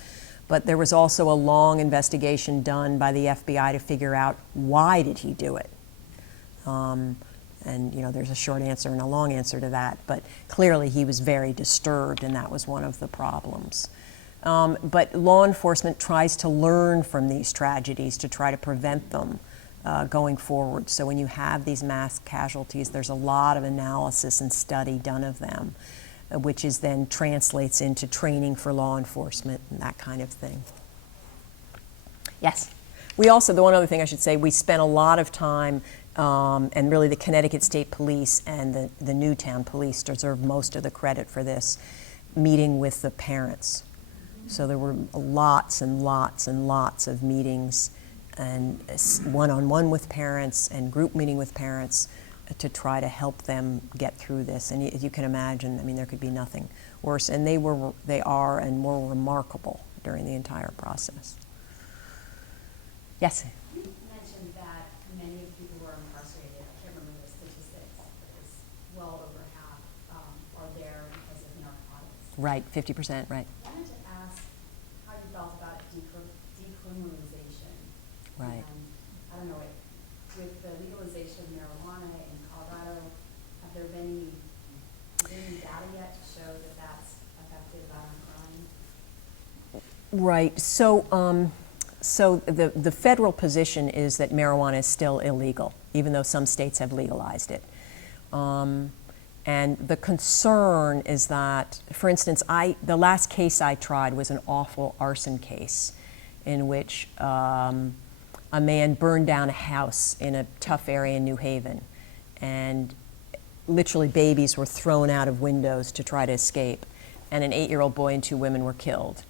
But there was also a long investigation done by the FBI to figure out why did he do it. And you know, there's a short answer and a long answer to that, but clearly he was very disturbed, and that was one of the problems. But law enforcement tries to learn from these tragedies to try to prevent them going forward. So when you have these mass casualties, there's a lot of analysis and study done of them, which is then translates into training for law enforcement and that kind of thing. Yes. We also, the one other thing I should say, we spent a lot of time, and really the Connecticut State Police and the Newtown Police deserve most of the credit for this, meeting with the parents. So there were lots and lots and lots of meetings, and one-on-one with parents and group meeting with parents to try to help them get through this. And as you can imagine, I mean, there could be nothing worse. And they are and were remarkable during the entire process. Yes? You mentioned that many of the people who are incarcerated, I can't remember the statistics, but it's well over half are there because of narcotics. Right, 50%, right. I wanted to ask how you felt about decriminalization. Right. And I don't know, with the legalization of marijuana in Colorado, have there been any data yet to show that that's affected violent crime? Right. So the federal position is that marijuana is still illegal, even though some states have legalized it. And the concern is that, for instance, the last case I tried was an awful arson case in which a man burned down a house in a tough area in New Haven, and literally babies were thrown out of windows to try to escape, and an 8-year-old boy and 2 women were killed.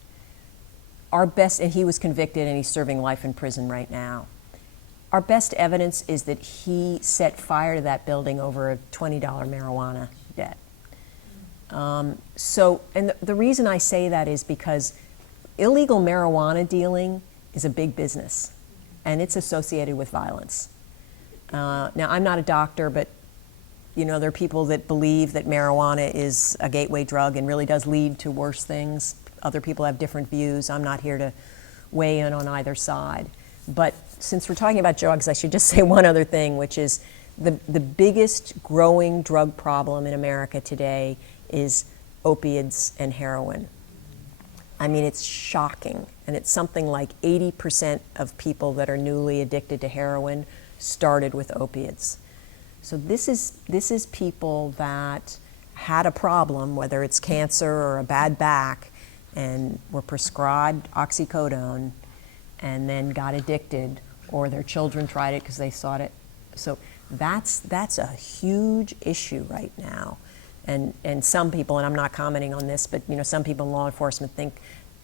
And he was convicted and he's serving life in prison right now. Our best evidence is that he set fire to that building over a $20 marijuana debt. And the reason I say that is because illegal marijuana dealing is a big business, and it's associated with violence. Now, I'm not a doctor, but there are people that believe that marijuana is a gateway drug and really does lead to worse things. Other people have different views. I'm not here to weigh in on either side. But since we're talking about drugs, I should just say one other thing, which is the biggest growing drug problem in America today is opiates and heroin. I mean, it's shocking. And it's something like 80% of people that are newly addicted to heroin started with opiates. So this is people that had a problem, whether it's cancer or a bad back, and were prescribed oxycodone and then got addicted, or their children tried it because they saw it. So that's a huge issue right now. And some people, and I'm not commenting on this, but some people in law enforcement think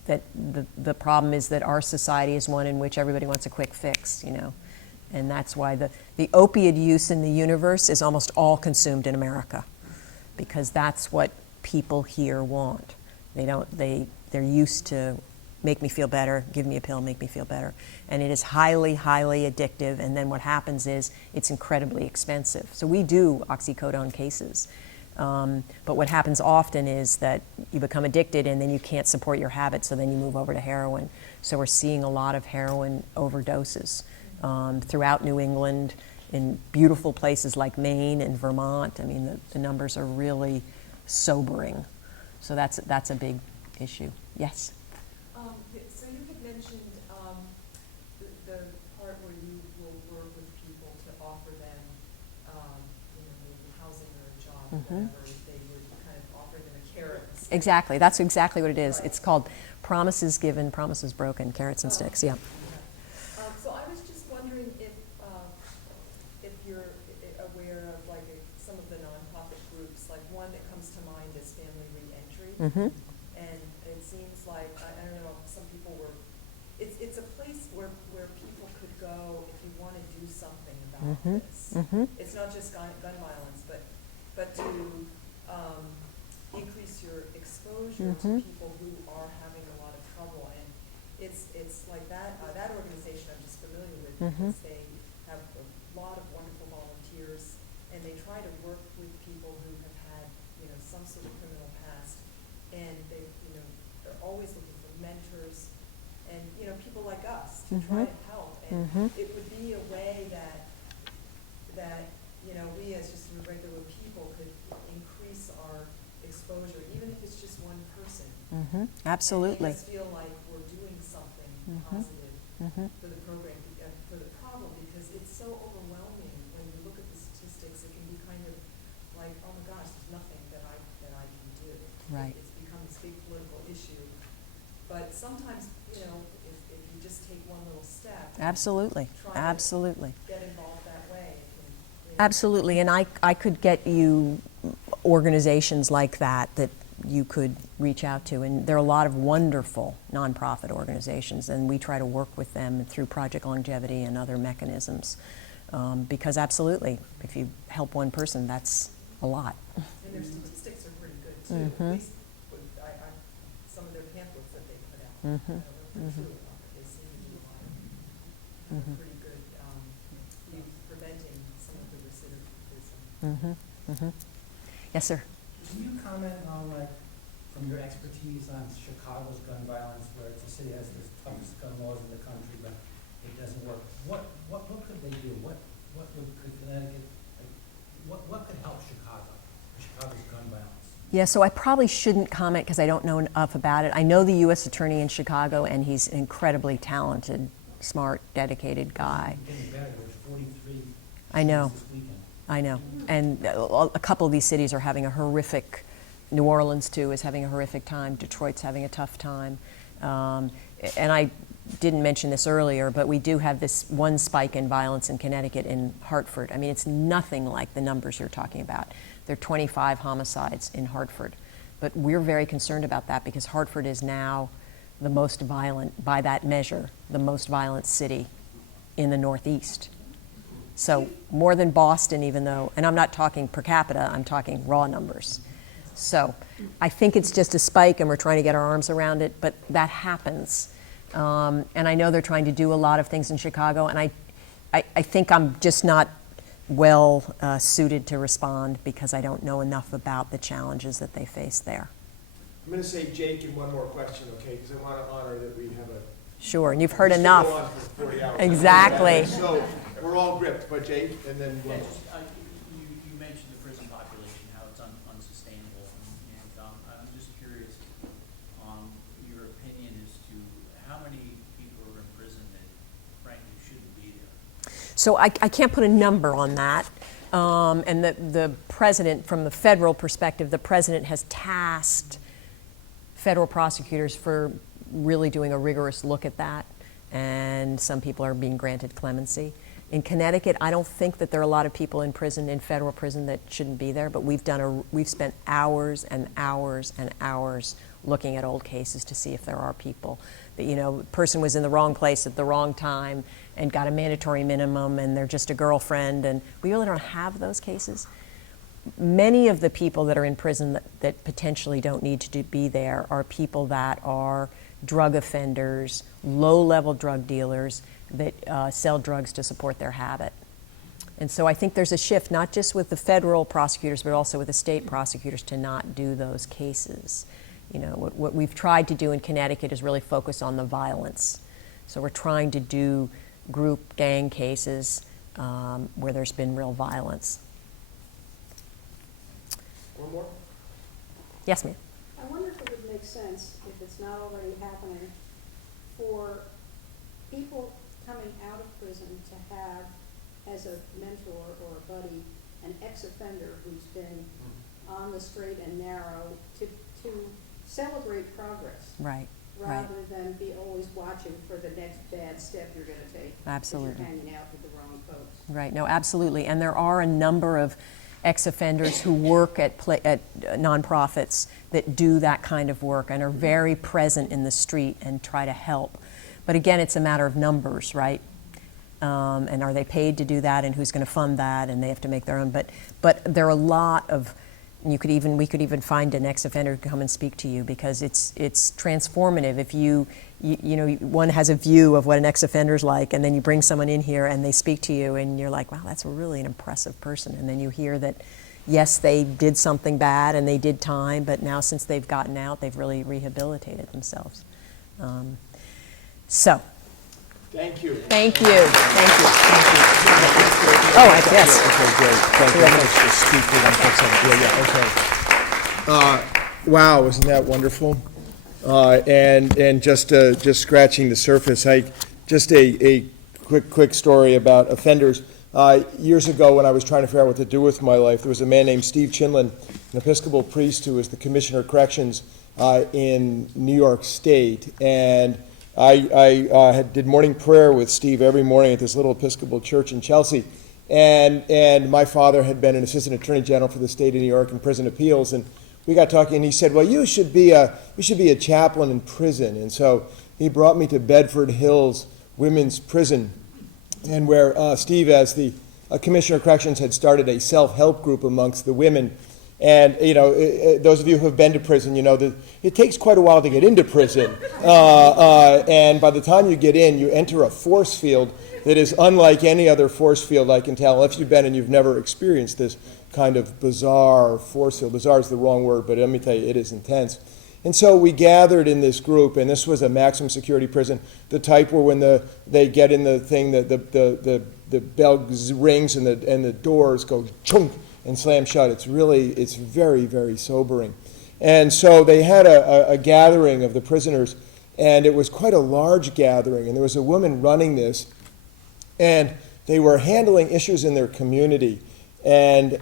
that the problem is that our society is one in which everybody wants a quick fix, And that's why the opiate use in the universe is almost all consumed in America, because that's what people here want. They're used to make me feel better, give me a pill, make me feel better. And it is highly, highly addictive, and then what happens is it's incredibly expensive. So we do oxycodone cases. But what happens often is that you become addicted and then you can't support your habit, so then you move over to heroin. So we're seeing a lot of heroin overdoses throughout New England, in beautiful places like Maine and Vermont. I mean, the numbers are really sobering. So that's a big issue. Yes? So you had mentioned the part where you will work with people to offer them, maybe housing or a job, or whatever. They would kind of offer them a carrot. Exactly. That's exactly what it is. Right. It's called promises given, promises broken, carrots and sticks. Yeah. So I was just wondering if you're aware of some of the nonprofit groups, like one that comes to mind is Family Reentry. Mm-hmm. And it seems like, I don't know, some people it's a place where people could go if you want to do something about this. Mm-hmm. It's not just gun violence, but to increase your exposure to people who are having a lot of trouble. And it's like that organization I'm just familiar with, because they have a lot of wonderful volunteers, and they try to work with people who have had, some sort of criminal past, and they're always looking for mentors and, people like us to try to help. And it would be a way that we as just regular people could increase our exposure, even if it's just one person. Absolutely. And make us feel like we're doing something positive for the program, for the problem, because it's so overwhelming when you look at the statistics. It can be kind of like, oh my gosh, there's nothing that I can do. Right. It's become this big political issue. But sometimes, if you just take one little step. Absolutely. Try to Absolutely. get involved that way. Absolutely. And I could get you organizations like that you could reach out to. And there are a lot of wonderful nonprofit organizations, and we try to work with them through Project Longevity and other mechanisms. Because absolutely, if you help one person, that's a lot. And their statistics are pretty good too, Mhm. at least with, some of their pamphlets that they put out. I Mhm. don't know if they're true or not, but they seem to do a lot of Mhm. pretty good, preventing some of the recidivism. Yes, sir. Can you comment on, like, from your expertise on Chicago's gun violence, where it's a city that has the toughest gun laws in the country, but it doesn't work? What could they do? Could Connecticut, like, what could help Chicago's gun violence? Yeah, so I probably shouldn't comment because I don't know enough about it. I know the U.S. Attorney in Chicago, and he's an incredibly talented, smart, dedicated guy. It's getting better. There's 43 I know. shootings this weekend. I know. And a couple of these cities are having a horrific, New Orleans too is having a horrific time. Detroit's having a tough time. And I didn't mention this earlier, but we do have this one spike in violence in Connecticut in Hartford. I mean, it's nothing like the numbers you're talking about. There are 25 homicides in Hartford. But we're very concerned about that because Hartford is now the most violent, by that measure, the most violent city in the Northeast. So more than Boston, even though, and I'm not talking per capita, I'm talking raw numbers. So I think it's just a spike and we're trying to get our arms around it, but that happens. And I know they're trying to do a lot of things in Chicago, and I think I'm just not well suited to respond because I don't know enough about the challenges that they face there. I'm going to say Jake in one more question, okay, because I want to honor that we have a... Sure, and you've heard we still enough. go on for 40 hours. Exactly. So we're all gripped, but Jake, and then Yeah, we'll... you mentioned the prison population, how it's unsustainable, and I'm just curious on your opinion as to how many people are in prison that frankly shouldn't be there. So I can't put a number on that. And the president, from the federal perspective, the president has tasked federal prosecutors for really doing a rigorous look at that. And some people are being granted clemency. In Connecticut, I don't think that there are a lot of people in prison, in federal prison, that shouldn't be there. But we've spent hours and hours and hours looking at old cases to see if there are people that, you know, person was in the wrong place at the wrong time and got a mandatory minimum and they're just a girlfriend, and we really don't have those cases. Many of the people that are in prison that potentially don't need to be there are people that are drug offenders, low-level drug dealers that sell drugs to support their habit. And so I think there's a shift, not just with the federal prosecutors, but also with the state prosecutors to not do those cases. You know, what we've tried to do in Connecticut is really focus on the violence. So we're trying to do group gang cases where there's been real violence. One more? Yes, ma'am. I wonder if it would make sense, if it's not already happening, for people coming out of prison to have, as a mentor or a buddy, an ex-offender who's been on the straight and narrow to celebrate progress. Right. Rather than be always watching for the next bad step you're going to take. Absolutely. If you're hanging out with the wrong folks. Right, no, absolutely. And there are a number of ex-offenders who work at nonprofits that do that kind of work and are very present in the street and try to help. But again, it's a matter of numbers, right? And are they paid to do that, and who's going to fund that, and they have to make their own. But there are a lot of, we could even find an ex-offender who can come and speak to you, because it's transformative. If you know, one has a view of what an ex-offender's like, and then you bring someone in here and they speak to you and you're like, wow, that's really an impressive person. And then you hear that, yes, they did something bad and they did time, but now since they've gotten out, they've really rehabilitated themselves. So. Thank you. Thank you. Thank you. Thank you. Oh, I guess. Okay, great. Wow, isn't that wonderful? And just scratching the surface, just a quick story about offenders. Years ago, when I was trying to figure out what to do with my life, there was a man named Steve Chinlin, an Episcopal priest who was the Commissioner of Corrections in New York State, and I did morning prayer with Steve every morning at this little Episcopal church in Chelsea, and my father had been an Assistant Attorney General for the state of New York in prison appeals, and we got talking, and he said, well, you should be a chaplain in prison. And so he brought me to Bedford Hills Women's Prison and where Steve, as the Commissioner of Corrections, had started a self-help group amongst the women. And, those of you who have been to prison, you know that it takes quite a while to get into prison. And by the time you get in, you enter a force field that is unlike any other force field I can tell, if you've been and you've never experienced this kind of bizarre force field. Bizarre is the wrong word, but let me tell you, it is intense. And so we gathered in this group, and this was a maximum security prison, the type where when they get in the thing, the bell rings and the doors go chunk and slam shut. It's very, very sobering. And so they had a gathering of the prisoners, and it was quite a large gathering, and there was a woman running this, and they were handling issues in their community, and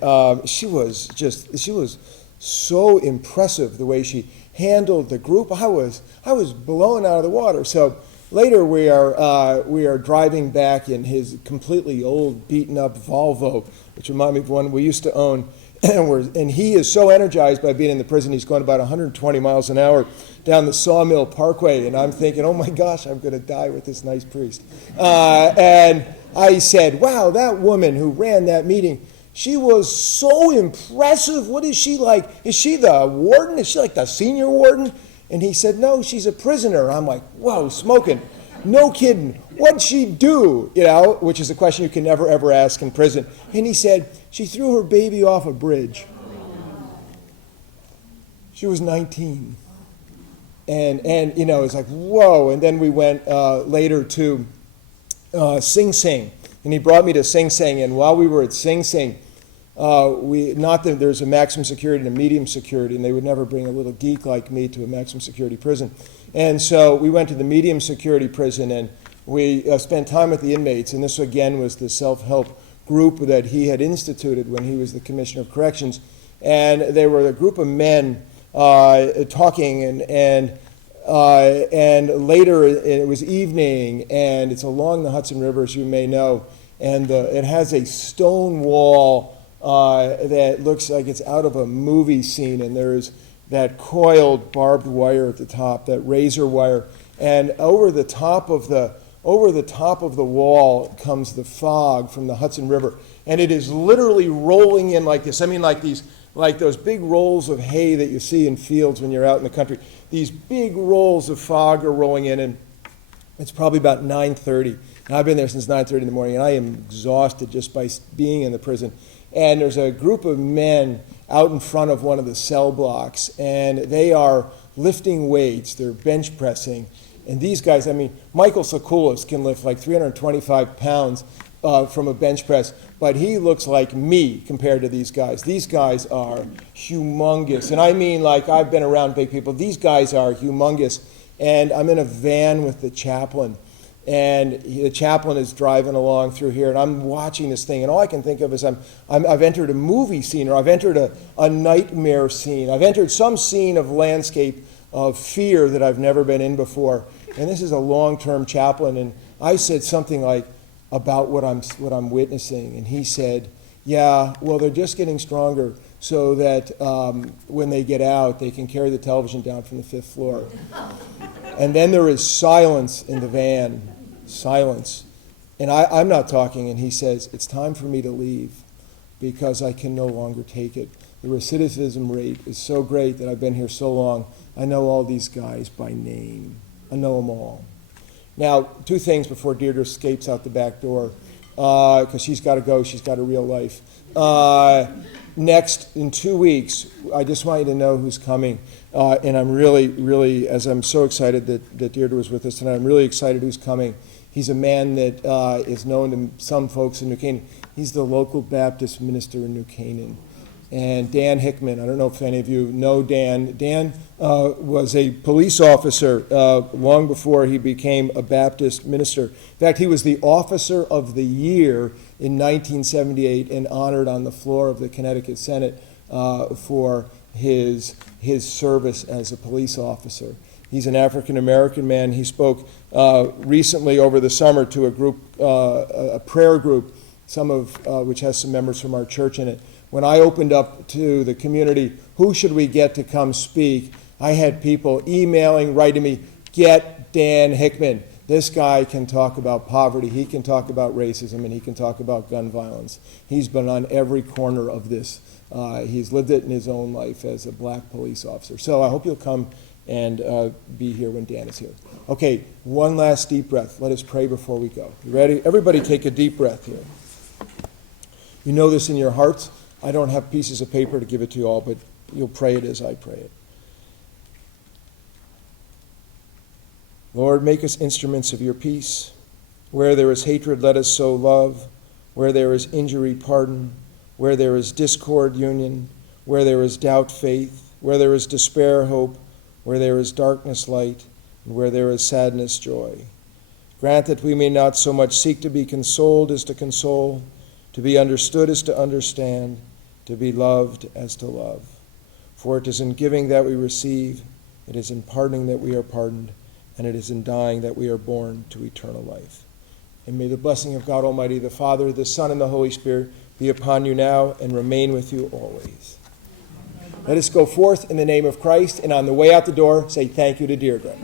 she was so impressive the way she handled the group. I was blown out of the water. So later we are driving back in his completely old, beaten up Volvo, which reminded me of one we used to own. And he is so energized by being in the prison, he's going about 120 miles an hour down the Sawmill Parkway. And I'm thinking, oh my gosh, I'm going to die with this nice priest. And I said, wow, that woman who ran that meeting, she was so impressive. What is she like? Is she the warden? Is she like the senior warden? And he said, no, she's a prisoner. I'm like, whoa, smoking. No kidding. What'd she do? Which is a question you can never, ever ask in prison. And he said, she threw her baby off a bridge. She was 19. And it's like, whoa. And then we went later to Sing Sing. And he brought me to Sing Sing. And while we were at Sing Sing, there's a maximum security and a medium security, and they would never bring a little geek like me to a maximum security prison. And so we went to the medium security prison, and we spent time with the inmates. And this, again, was the self-help group that he had instituted when he was the Commissioner of Corrections. And they were a group of men talking, and later it was evening, and it's along the Hudson River, as you may know, and it has a stone wall that looks like it's out of a movie scene, and there's that coiled barbed wire at the top, that razor wire, and over the top of the wall comes the fog from the Hudson River, and it is literally rolling in like this. I mean, like those big rolls of hay that you see in fields when you're out in the country. These big rolls of fog are rolling in, and it's probably about 9:30. And I've been there since 9:30 in the morning, and I am exhausted just by being in the prison. And there's a group of men out in front of one of the cell blocks, and they are lifting weights. They're bench pressing. And these guys, I mean, Michael Sakoulas can lift like 325 pounds from a bench press, but he looks like me compared to these guys. These guys are humongous. And I mean, like, I've been around big people. These guys are humongous. And I'm in a van with the chaplain. And the chaplain is driving along through here, and I'm watching this thing, and all I can think of is I've entered a movie scene, or I've entered a nightmare scene. I've entered some scene of landscape of fear that I've never been in before. And this is a long-term chaplain, and I said something like about what I'm witnessing, and he said, yeah, well, they're just getting stronger so that when they get out, they can carry the television down from the 5th floor. And then there is silence in the van. Silence. And I'm not talking, and he says, it's time for me to leave because I can no longer take it. The recidivism rate is so great that I've been here so long. I know all these guys by name. I know them all. Now, 2 things before Deirdre escapes out the back door, because she's got to go. She's got a real life. Next, in 2 weeks, I just want you to know who's coming. And I'm really, really, as I'm so excited that Deirdre was with us tonight, I'm really excited who's coming. He's a man that is known to some folks in New Canaan. He's the local Baptist minister in New Canaan. And Dan Hickman, I don't know if any of you know Dan. Dan was a police officer long before he became a Baptist minister. In fact, he was the Officer of the Year in 1978 and honored on the floor of the Connecticut Senate for his service as a police officer. He's an African-American man. He spoke recently over the summer to a group, a prayer group, some of which has some members from our church in it. When I opened up to the community, who should we get to come speak? I had people emailing, writing me, get Dan Hickman. This guy can talk about poverty, he can talk about racism, and he can talk about gun violence. He's been on every corner of this. He's lived it in his own life as a black police officer. So I hope you'll come and be here when Dan is here. Okay, one last deep breath. Let us pray before we go. You ready? Everybody take a deep breath here. You know this in your hearts. I don't have pieces of paper to give it to you all, but you'll pray it as I pray it. Lord, make us instruments of your peace. Where there is hatred, let us sow love. Where there is injury, pardon. Where there is discord, union. Where there is doubt, faith. Where there is despair, hope. Where there is darkness, light. And where there is sadness, joy. Grant that we may not so much seek to be consoled as to console, to be understood as to understand, to be loved as to love. For it is in giving that we receive, it is in pardoning that we are pardoned, and it is in dying that we are born to eternal life. And may the blessing of God Almighty, the Father, the Son, and the Holy Spirit be upon you now and remain with you always. Let us go forth in the name of Christ, and on the way out the door, say thank you to Deirdre.